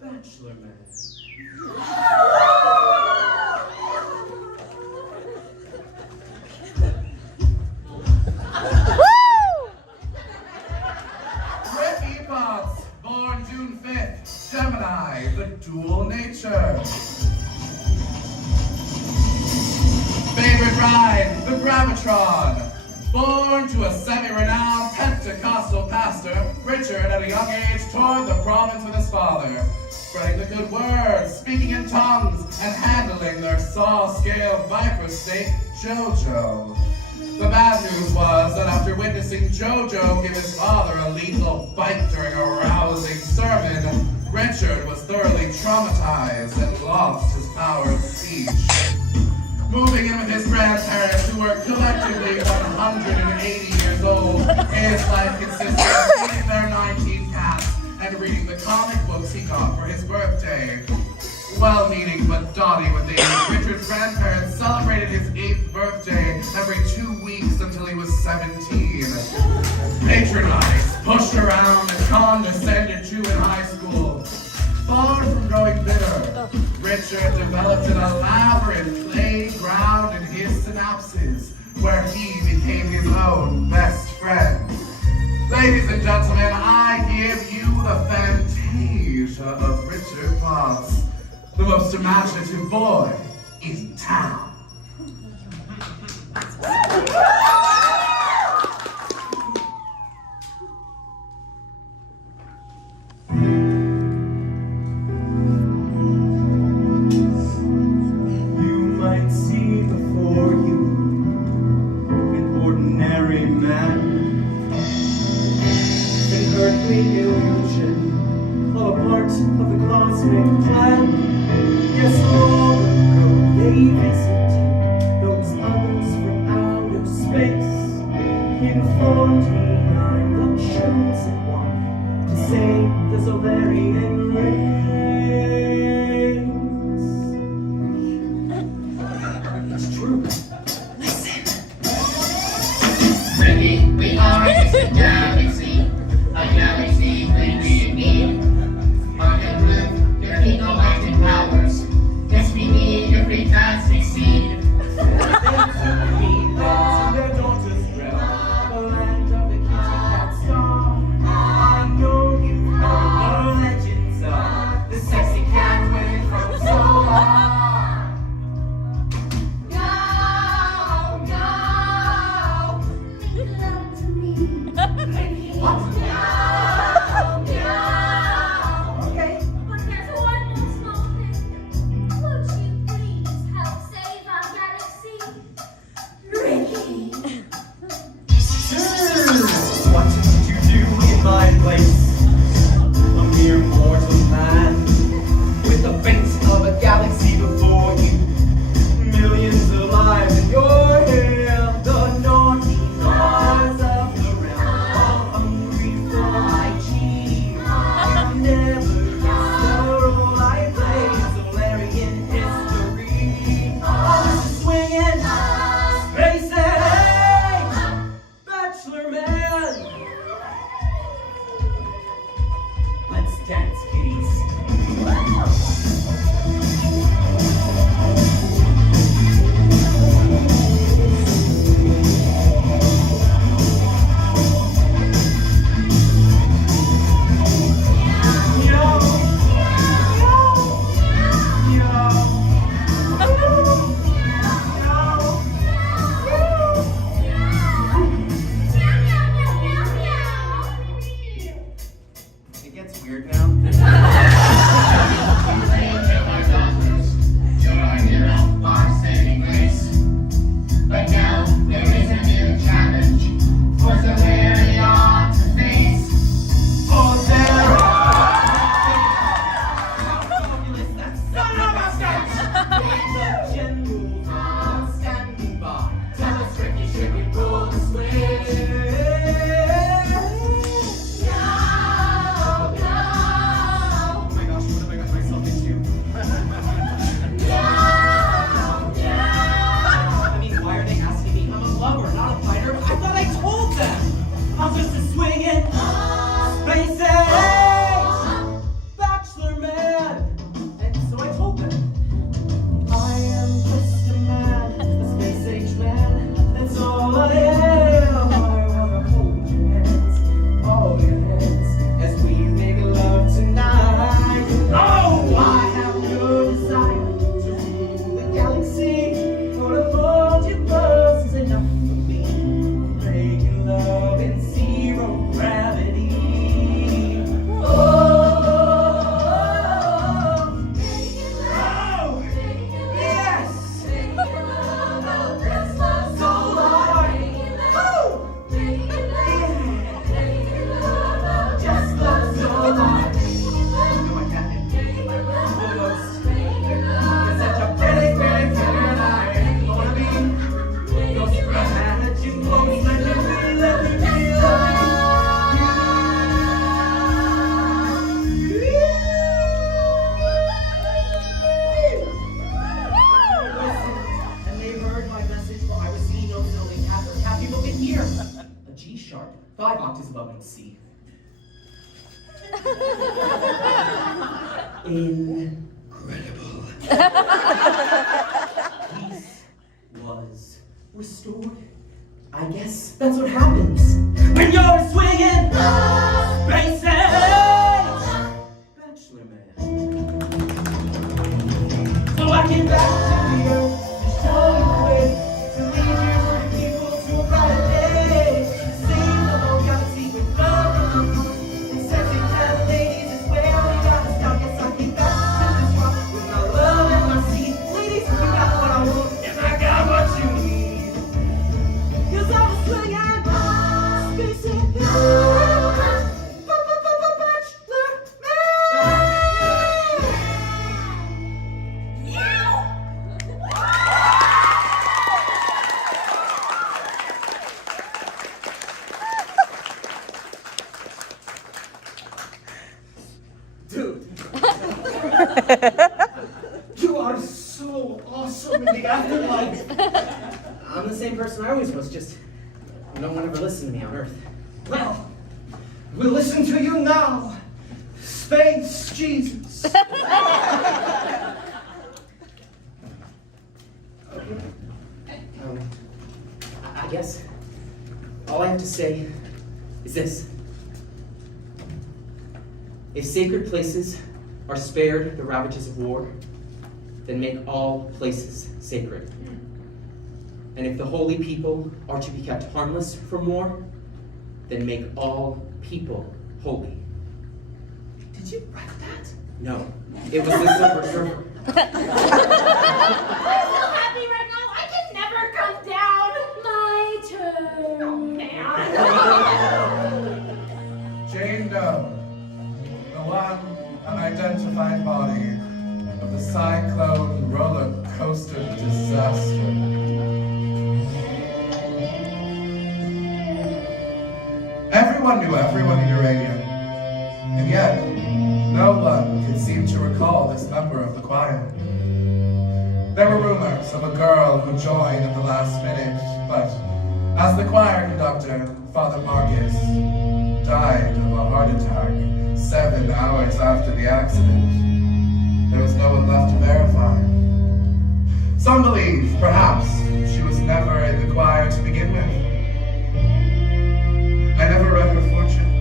bachelor man. Ricky Potts, born June 5th, Gemini, the dual nature. Favorite ride, the Gravitron. Born to a semi-renowned Pentecostal pastor, Richard at a young age toured the province with his father, spreading the good word, speaking in tongues, and handling their saw-scale viper snake, Jojo. The bad news was that after witnessing Jojo give his father a lethal bite during a rousing sermon, Richard was thoroughly traumatized and lost his power of speech. Moving in with his grandparents, who were collectively 180 years old, his life consisted of feeding their 19 cats and reading the comic books he got for his birthday. Well-meaning but dotty with age, Richard's grandparents celebrated his 8th birthday every 2 weeks until he was 17. Patronized, pushed around, and condescended to in high school. Far from growing bitter, Richard developed an elaborate playground in his synapses, where he became his own best friend. Ladies and gentlemen, I give you the Fantasia of Richard Potts, the most imaginative boy in town. gets weird now? Your idea of life-saving grace. But now there is a new challenge for the weary heart to face. For there are Son of a sketch! The generals are standing by. Tell us, Ricky, should we pull the switch? Oh my gosh, what have I got myself into? I mean, why are they asking me? I'm a lover, not a fighter. I thought I told them. I'm just a swinging space age bachelor man. And so I told them, I am just a man, a space age man. That's all I am. I wanna hold your hands, all your hands, as we make love tonight. Oh, I have no desire to rule the galaxy, or to hold your close is enough for me. Making love in zero gravity. Oh, yes. So hard. Just love so hard. No, I can't. Almost. You're such a pretty, pretty figure, and I wanna be your friend. Let you close, let me be and they heard my message, for I was singing notes and only half people can hear. A G sharp, 5 octaves above note C. Incredible. Peace was restored. I guess that's what happens when you're swinging space age bachelor man. So I came back to the earth to show you the way, to lead you to the people to a brighter day. Sing the whole galaxy with love. Accepting kind ladies is where we got to start. Yes, I came back to this rock with my love and my seed. Ladies, you got what I want, and I got what you need. 'Cause I'm swinging space age bachelor Dude, you are so awesome in the afterlife. I'm the same person I always was, just no one ever listened to me on Earth. Well, we'll listen to you now, Space Jesus. I guess all I have to say is this. If sacred places are spared the ravages of war, then make all places sacred. And if the holy people are to be kept harmless from war, then make all people holy. Did you write that? No, it was the Silver Surfer. I'm so happy right now. I can never come down. My turn. Oh, man. Jane Doe, the one unidentified body of the cyclone roller coaster disaster. Everyone knew everyone in Urania, and yet no one could seem to recall this member of the choir. There were rumors of a girl who joined at the last minute, but as the choir conductor, Father Marcus, died of a heart attack 7 hours after the accident, there was no one left to verify. Some believe, perhaps, she was never in the choir to begin with. I never read her fortune.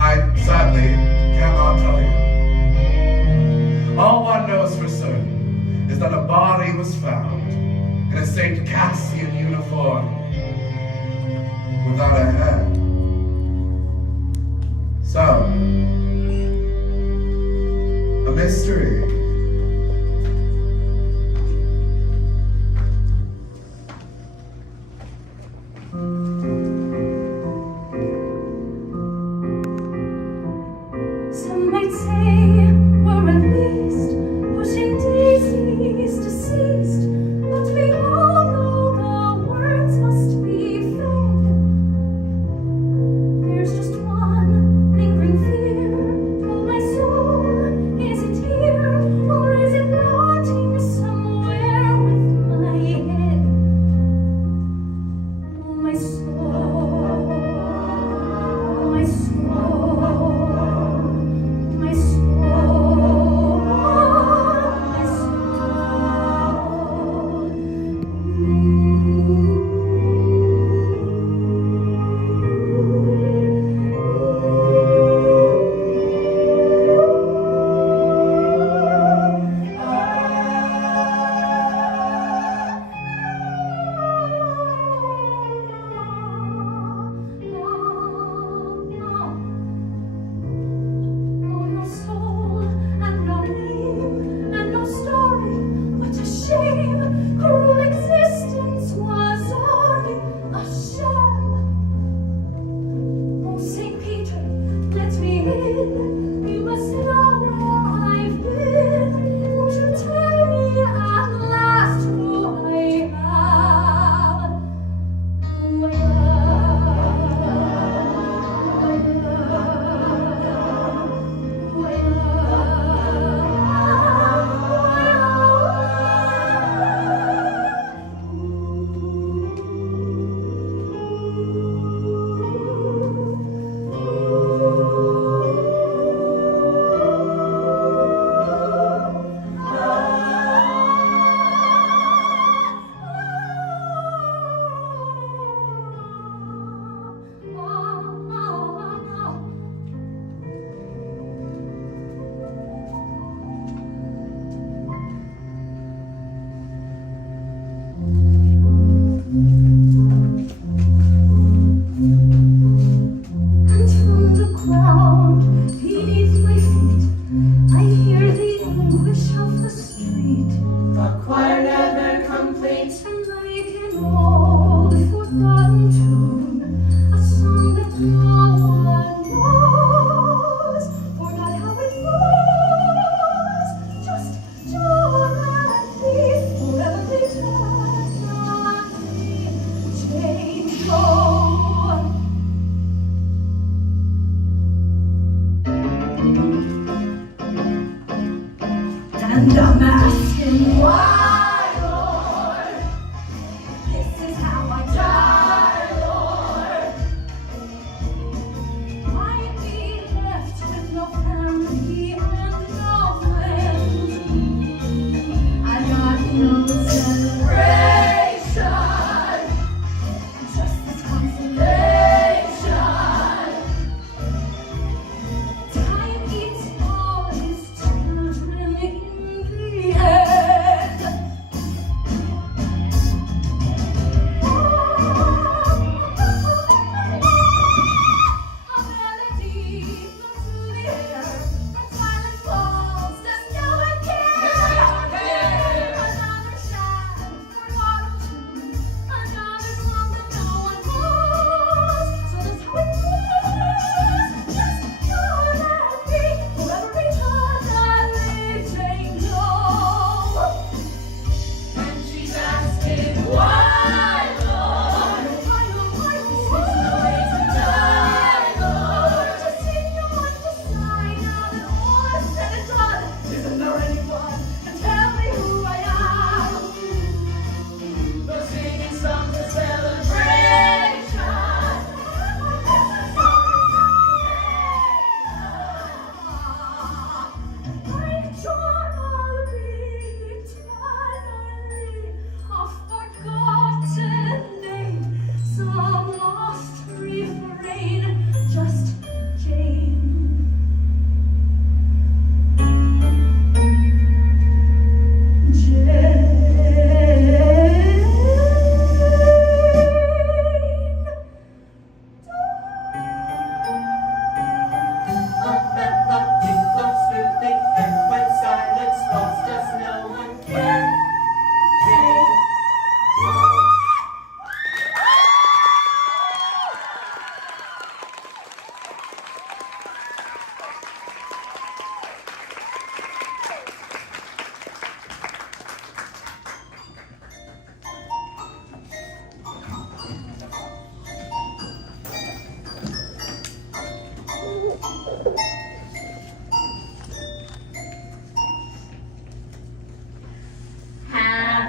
I sadly cannot tell you. All one knows for certain is that a body was found in a St. Cassian uniform without a head. So, mystery. Some might say we're at least pushing daisies deceased, but we all know the words must be fed. There's just one lingering fear. Oh, my soul, is it here or is it rotting somewhere with my head? Oh, my soul, oh, my soul. My soul, my no soul and no name and no story. What a shame! Cruel existence was only a sham. Oh, Saint Peter, let me in. You must know where I've been. Won't you tell me at last who I am? Who I am? Who I am? And from the ground beneath my feet, I hear the anguish of the street. The choir never complete. And like an old forgotten tune, a song that no one knows, forgot how it goes. Just John and me, forever eternally, change go. And I'm asking why, Lord, this is how I die, Lord. Why be left with no family and no friends? I got no celebration, just this consolation. Time eats all his children in the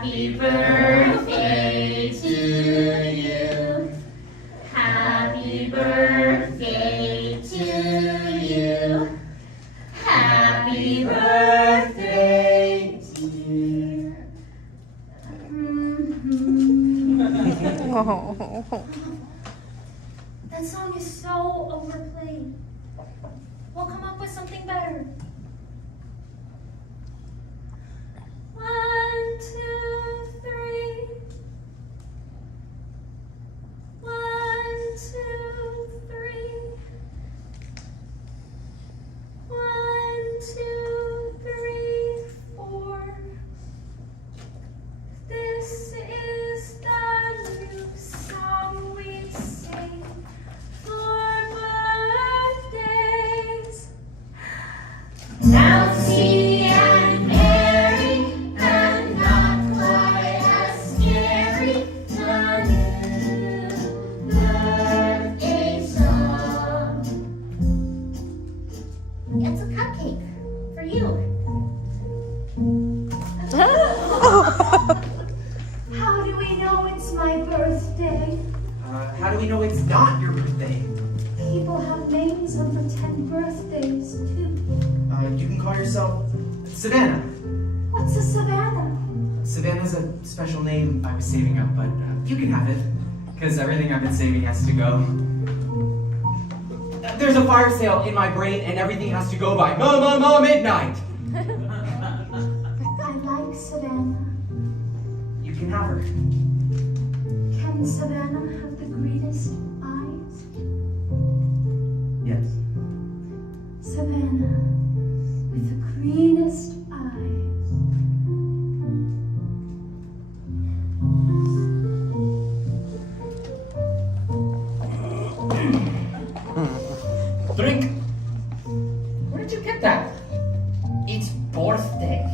Happy birthday to you. Happy birthday to you. Happy birthday, dear. That song is so overplayed. We'll come up with something better. 1, 2, 3. 1, 2, 3. 1, 2, 3, 4. This is the new song we sing for birthdays. Bouncy and merry and not quite as scary. The new birthday song. It's a cupcake for you. How do we know it's my birthday? How do we know it's not your birthday? People have names on pretend birthdays too. You can call yourself Savannah. What's a Savannah? Savannah's a special name I was saving up, but you can have it. Because everything I've been saving has to go. There's a fire sale in my brain and everything has to go by midnight. I like Savannah. You can have her. Can Savannah have the greenest eyes? Yes. Savannah with the greenest eyes. Drink. Where did you get that? It's birthday.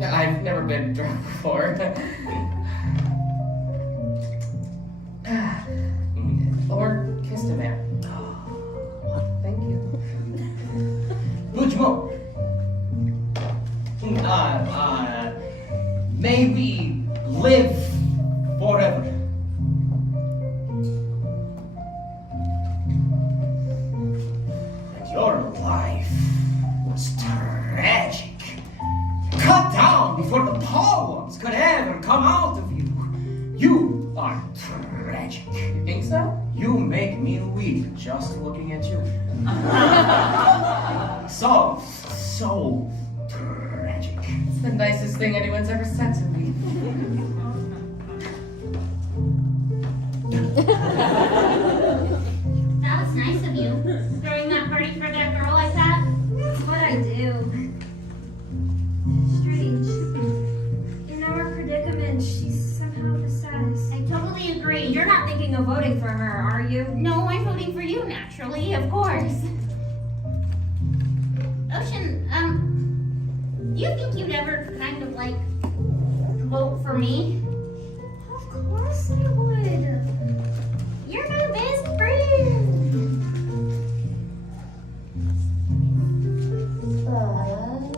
I've never been drunk before. Or kissed a man. Thank you. Much more. May we live forever. But your life was tragic. Cut down before the poems could ever come out of you. You are tragic. You think so? You make me weep just looking at you. So tragic. It's the nicest thing anyone's ever said to me. That was nice of you. Throwing that party for that girl like that. That's what I do. Strange. In our predicament, she's somehow the saddest. I totally agree. You're not thinking of voting for her, are you? No, I'm voting for you, naturally, of course. Ocean, do you think you'd ever kind of like vote for me? Of course I would. You're my best friend. But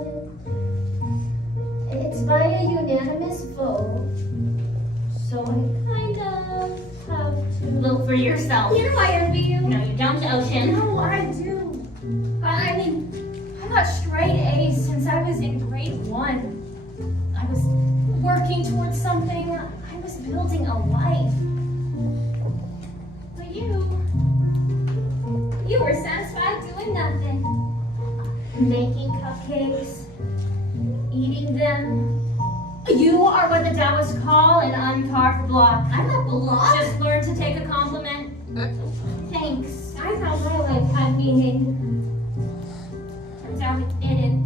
it's by a unanimous vote, so I kind of have to Vote for yourself. You know I envy you. No, you don't, Ocean. No, I do. I mean, I got straight A's since I was in grade 1. I was working towards something. I was building a life. But you were satisfied doing nothing. Making cupcakes, eating them. You are what the Taoists call an uncarved block. I'm a block? Just learn to take a compliment. Thanks. I thought my life had meaning. Turns out it didn't.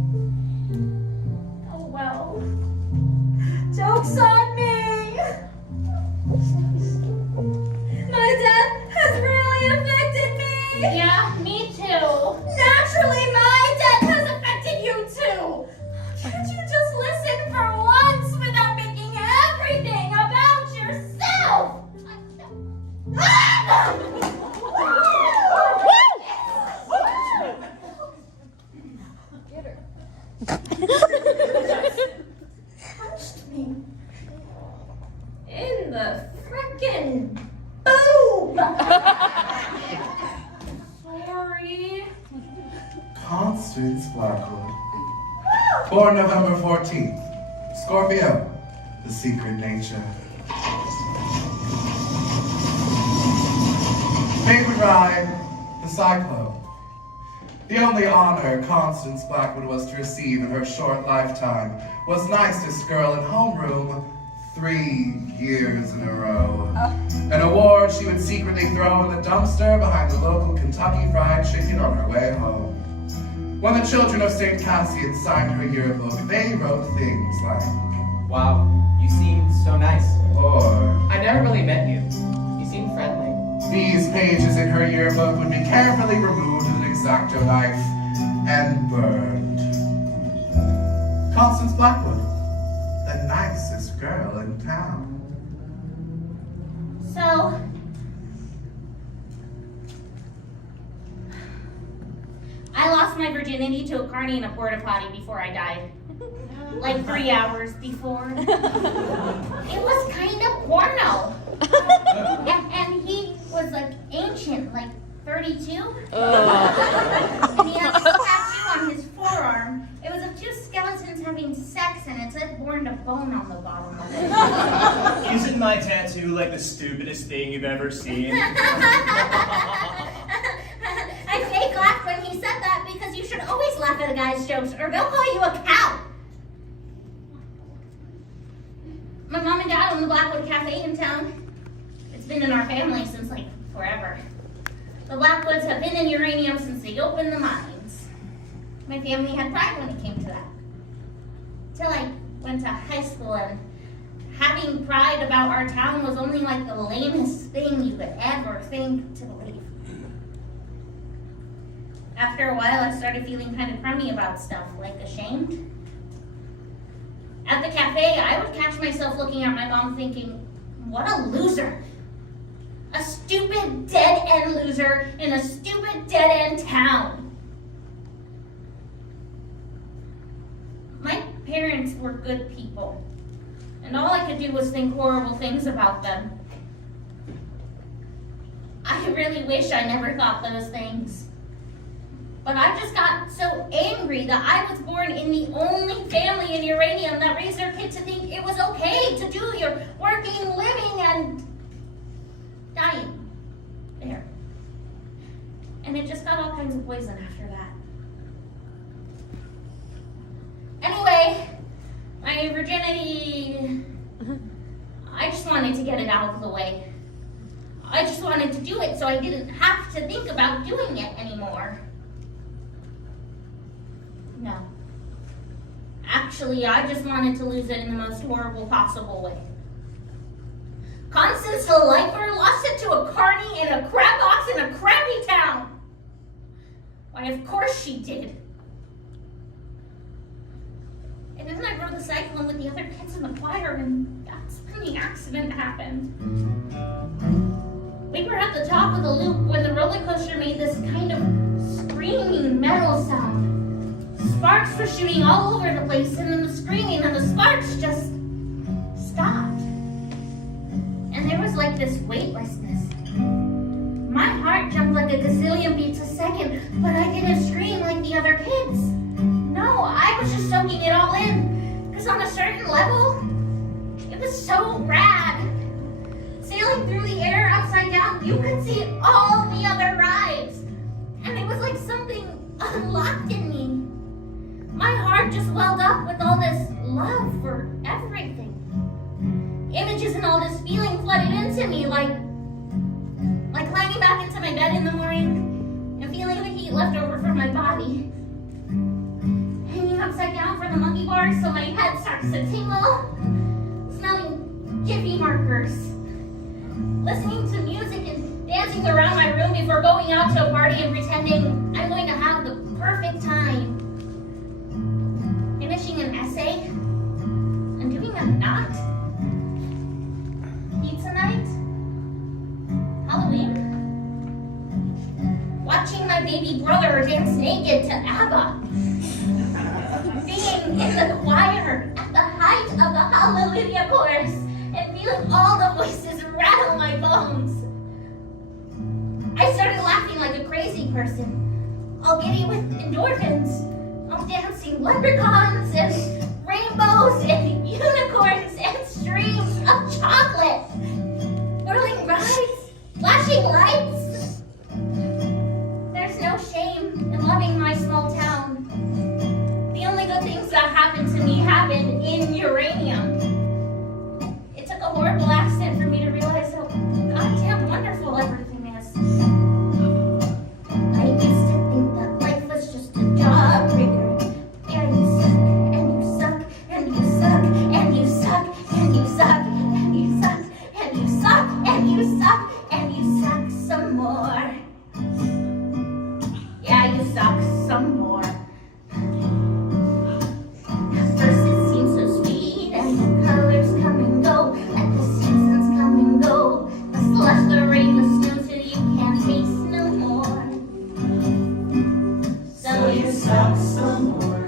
Oh well. Joke's on me! My death has really affected me! Yeah, me too. Naturally, my death has affected you too! Can't you just listen for once without making everything about yourself? Constance Blackwood. Born November 14th, Scorpio, the secret nature. Favorite ride, the cyclone. The only honor Constance Blackwood was to receive in her short lifetime was nicest girl in homeroom 3 years in a row. An award she would secretly throw in the dumpster behind the local Kentucky Fried Chicken on her way home. When the children of St. Cassian signed her yearbook, they wrote things like, Wow, you seem so nice. or I never really met you. You seem friendly. these pages in her yearbook would be carefully removed with an X-Acto knife and burned. Constance Blackwood, the nicest girl in town. So, I lost my virginity to a carny in a porta potty before I died. Like 3 hours before. It was kind of porno. And he was like ancient, like 32. And he had this tattoo on his forearm. It was of 2 skeletons having sex, and it said born to bone on the bottom of it. Isn't my tattoo like the stupidest thing you've ever seen? I fake laughed when he said that because you should always laugh at a guy's jokes or they'll call you a cow. My mom and dad own the Blackwood Cafe in town. It's been in our family since like forever. The Blackwoods have been in uranium since they opened the mines. My family had pride when it came to that. Till I went to high school and having pride about our town was only like the lamest thing you could ever think to believe. After a while, I started feeling kind of crummy about stuff, like ashamed. At the cafe, I would catch myself looking at my mom thinking, what a loser. A stupid dead-end loser in a stupid dead-end town. My parents were good people, and all I could do was think horrible things about them. I really wish I never thought those things. But I just got so angry that I was born in the only family in uranium that raised their kid to think it was okay to do your working, living, and dying there. And it just got all kinds of poison after that. Anyway, my virginity, I just wanted to get it out of the way. I just wanted to do it so I didn't have to think about doing it anymore. No. Actually, I just wanted to lose it in the most horrible possible way. Constance the Lifer lost it to a carny in a crap box in a crappy town. Why, of course she did. And then I rode the cyclone with the other kids in the choir, and that's when the accident happened. We were at the top of the loop when the roller coaster made this kind of screaming metal sound. Sparks were shooting all over the place, and then the screaming and the sparks just stopped. And there was like this weightlessness. My heart jumped like a gazillion beats a second, but I didn't scream like the other kids. No, I was just soaking it all in, because on a certain level, it was so rad. Sailing through the air upside down, you could see all the other rides. And it was like something unlocked in me. My heart just welled up with all this love for everything. Images and all this feeling flooded into me like climbing back into my bed in the morning and feeling the heat left over from my body. Hanging upside down for the monkey bars so my head starts to tingle. Smelling Jiffy markers. Listening to music and dancing around my room before going out to a party and pretending I'm going to have the perfect time. Finishing an essay and doing a knot. Pizza night. Halloween. Watching my baby brother dance naked to ABBA. Singing in the choir at the height of the Hallelujah chorus and feeling all the voices rattle my bones. I started laughing like a crazy person. all giddy with endorphins, all dancing leprechauns and rainbows and unicorns and streams of chocolate, whirling rides, flashing lights. There's no shame in loving my small town. The only good things that happened to me happened in uranium. It took a horrible accident for me to realize how goddamn wonderful everything is. I used to think that life was just a jawbreaker. And you suck, and you suck, and you suck, and you suck, and you suck, and you suck, and you suck, and you suck, and you suck some more. Yeah, you suck some more. At first it seems so sweet, and the colors come and go, and the seasons come and go. The slush, the rain, the snow, till you can't taste no more. So you suck some more.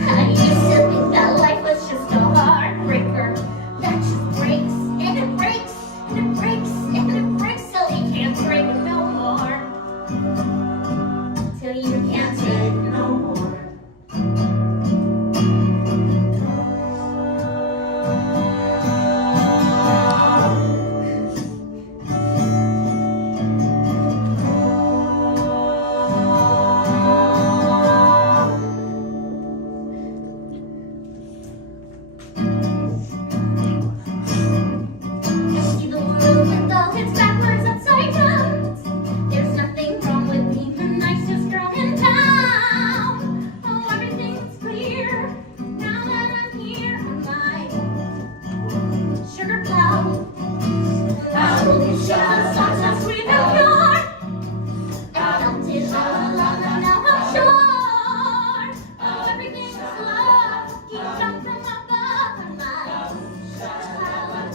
I used to think that life was just a heartbreaker that just breaks, and it breaks, and it breaks, and it breaks till you can't break no more. Till you can't take no more. I see the world with all its backwards upside down. There's nothing wrong with being a nice and strong in town. Oh, everything's clear now that I'm here on my sugar plow. How you shut socks are sweet and pure. I felt it all along and now I'm sure. Oh, everything's love. Keep up from above on my sugar plow.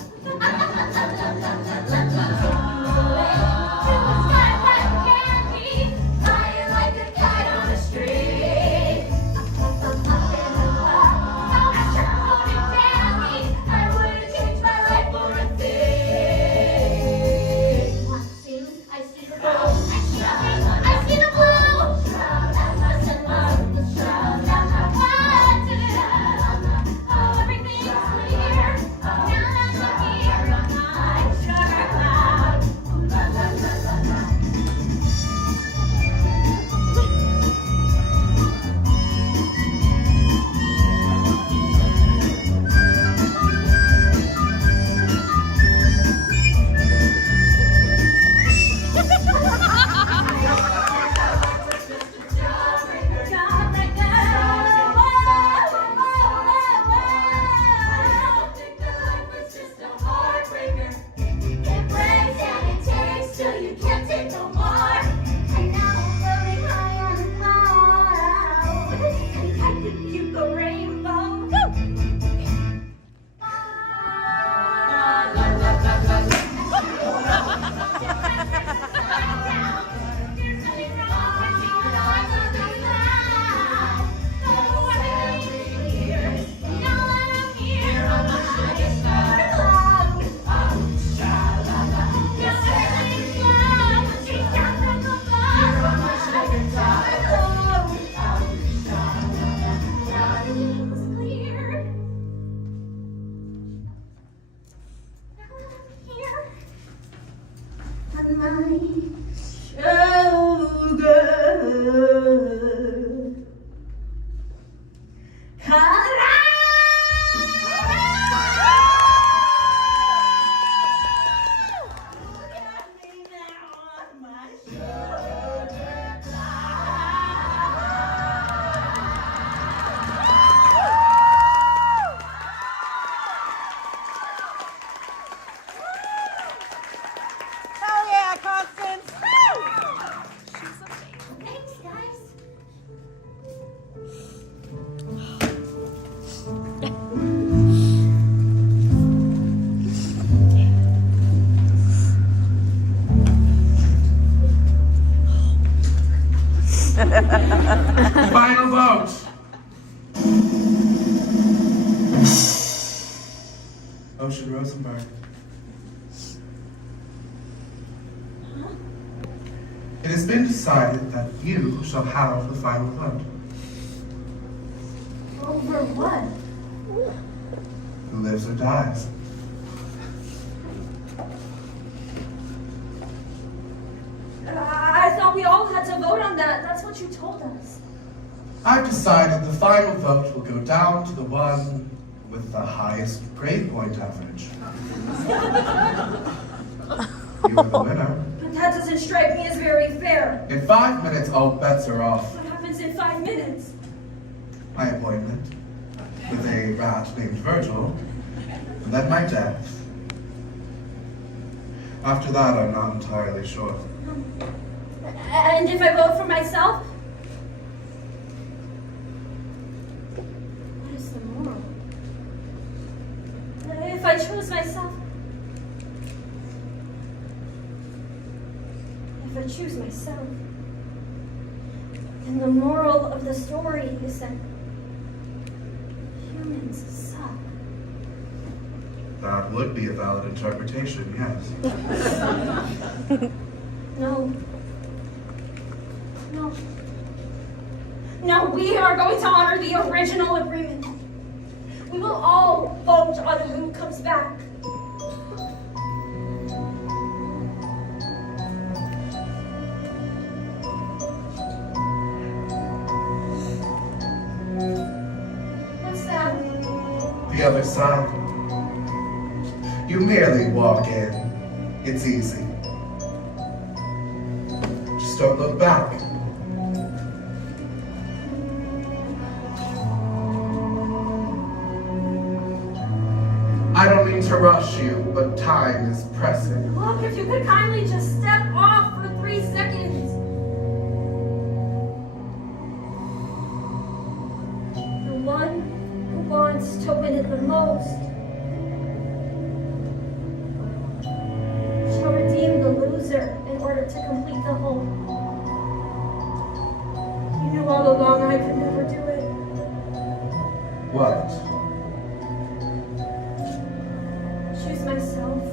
Hell yeah, Constance! Thanks, guys. Final vote. Ocean Rosenberg. It is has been decided that you shall have the final vote. Over what? Who lives or dies? I thought we all had to vote on that. That's what you told us. I've decided the final vote will go down to the one with the highest grade point average. You are the winner. But that doesn't strike me as very fair. In 5 minutes, all bets are off. What happens in 5 minutes? My appointment with a rat named Virgil, and then my death. After that, I'm not entirely sure. And if I vote for myself? What is the moral? If I choose myself? If I choose myself, then the moral of the story is that humans suck. That would be a valid interpretation, yes. No. No, we are going to honor the original agreement. We will all vote on who comes back. What's that? The other side. You merely walk in. It's easy. Just don't look back. I don't mean to rush you, but time is pressing. Look, if you could kindly just step off for 3 seconds. The one who wants to win it the most shall redeem the loser in order to complete the whole. You knew all along I could never do it. What? Choose myself.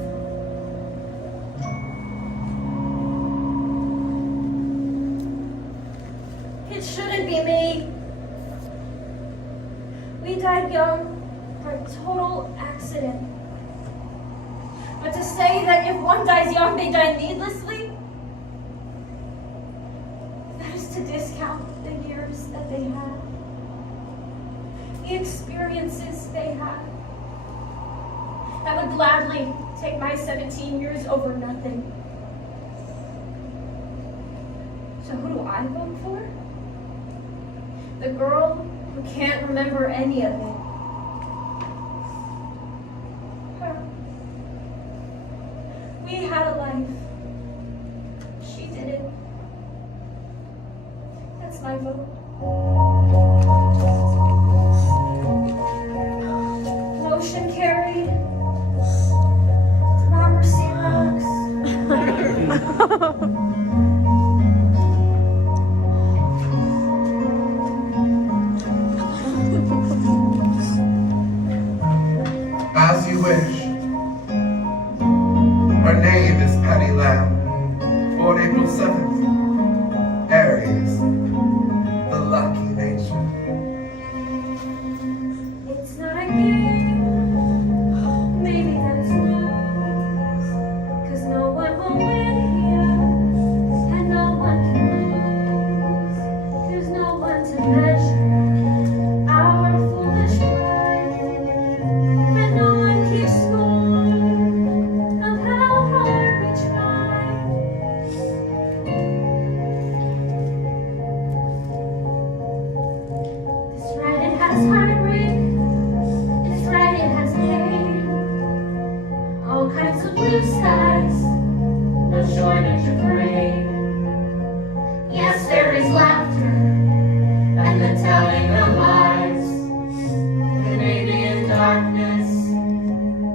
It shouldn't be me. We died young by total accident. But to say that if one dies young, they die needlessly, that is to discount the years that they had, the experiences they had. I would gladly take my 17 years over nothing. So who do I vote for? The girl who can't remember any of it. Her. We had a life. She didn't. That's my vote. Motion carried. Democracy rocks. As you wish. Her name is Penny Lamb. Born April 7th. Aries. The lucky nature. It's not a game. Maybe that's news. 'Cause no one will win here. And no one can lose. There's no one to measure our foolish pride. And no one keeps score of how hard we try. This ride, it has heartbreak. This ride, it has pain. All kinds of blue skies. No shortage of rain. Yes, there is laughter and the telling of lies. And maybe in darkness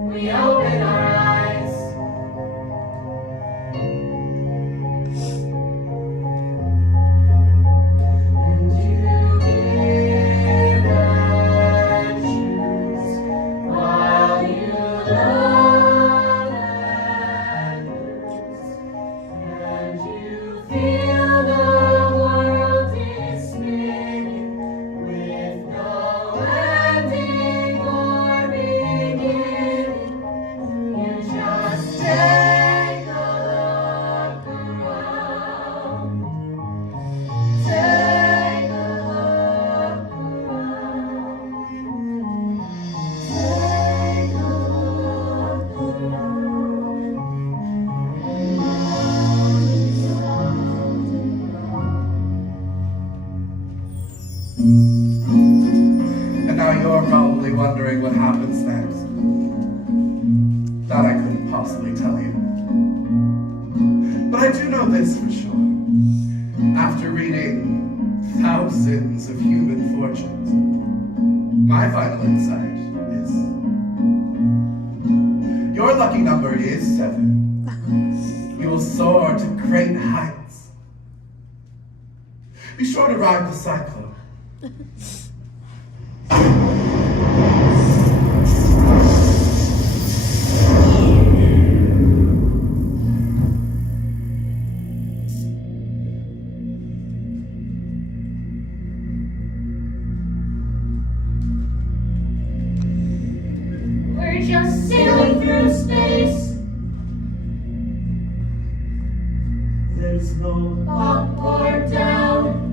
we open our eyes. And you give and choose while you love and lose. And you feel That I couldn't possibly tell you. But I do know this for sure. After reading thousands of human fortunes, my final insight is your lucky number is 7. We will soar to great heights. Be sure to ride the cyclone. We're just sailing through space. There's no Up or down.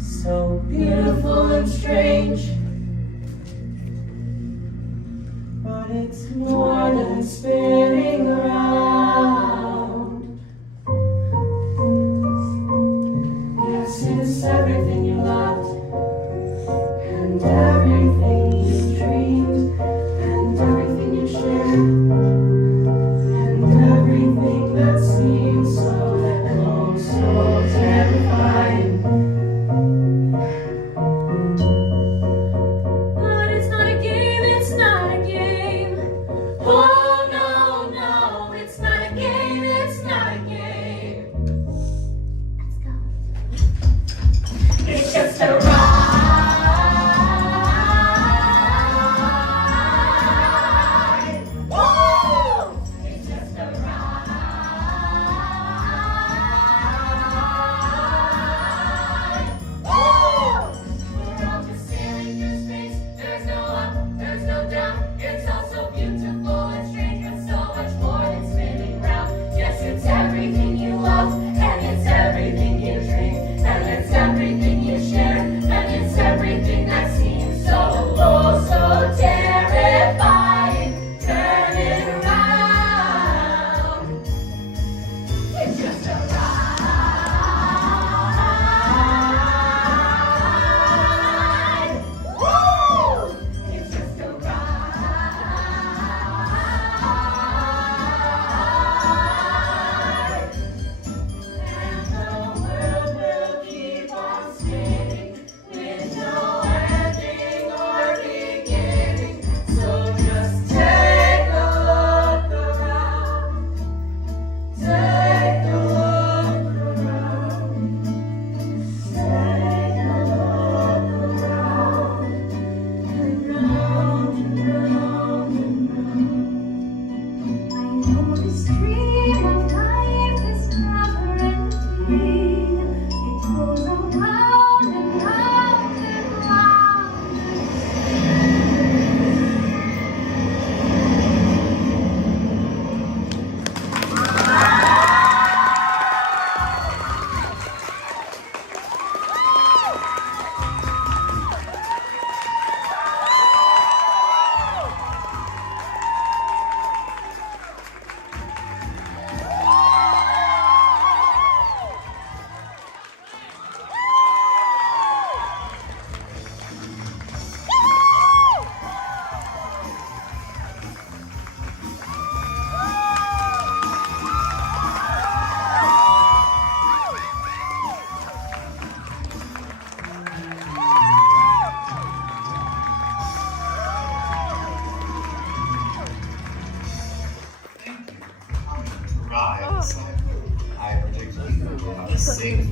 so Beautiful and strange. but it's More than spinning around. Yes, it's everything you loved. And everything you dreamed. And everything you shared. And everything that seems so close, so terrifying. But it's not a game, it's not a game. Oh no, no, it's not a game, it's not a game. Let's go. It's just a ride. Woo! It's just a ride. Woo! We're all just sailing through space. There's no up, there's no down. It's all so beautiful and strange, but so much more than spinning round. Yes, it's everything you love, and it's everything you dream, and it's everything you share, and it's everything that seems so low, so terrifying. Turn it around. It's just a ride. Woo! It's just a ride. And the world will keep on spinning with no ending or beginning. So just take a look around. Take a look around. Take a look around. And round and round and round. I know this dream of life is never ending. It goes around and round and round. Ride the cyclone. I predict you how to sing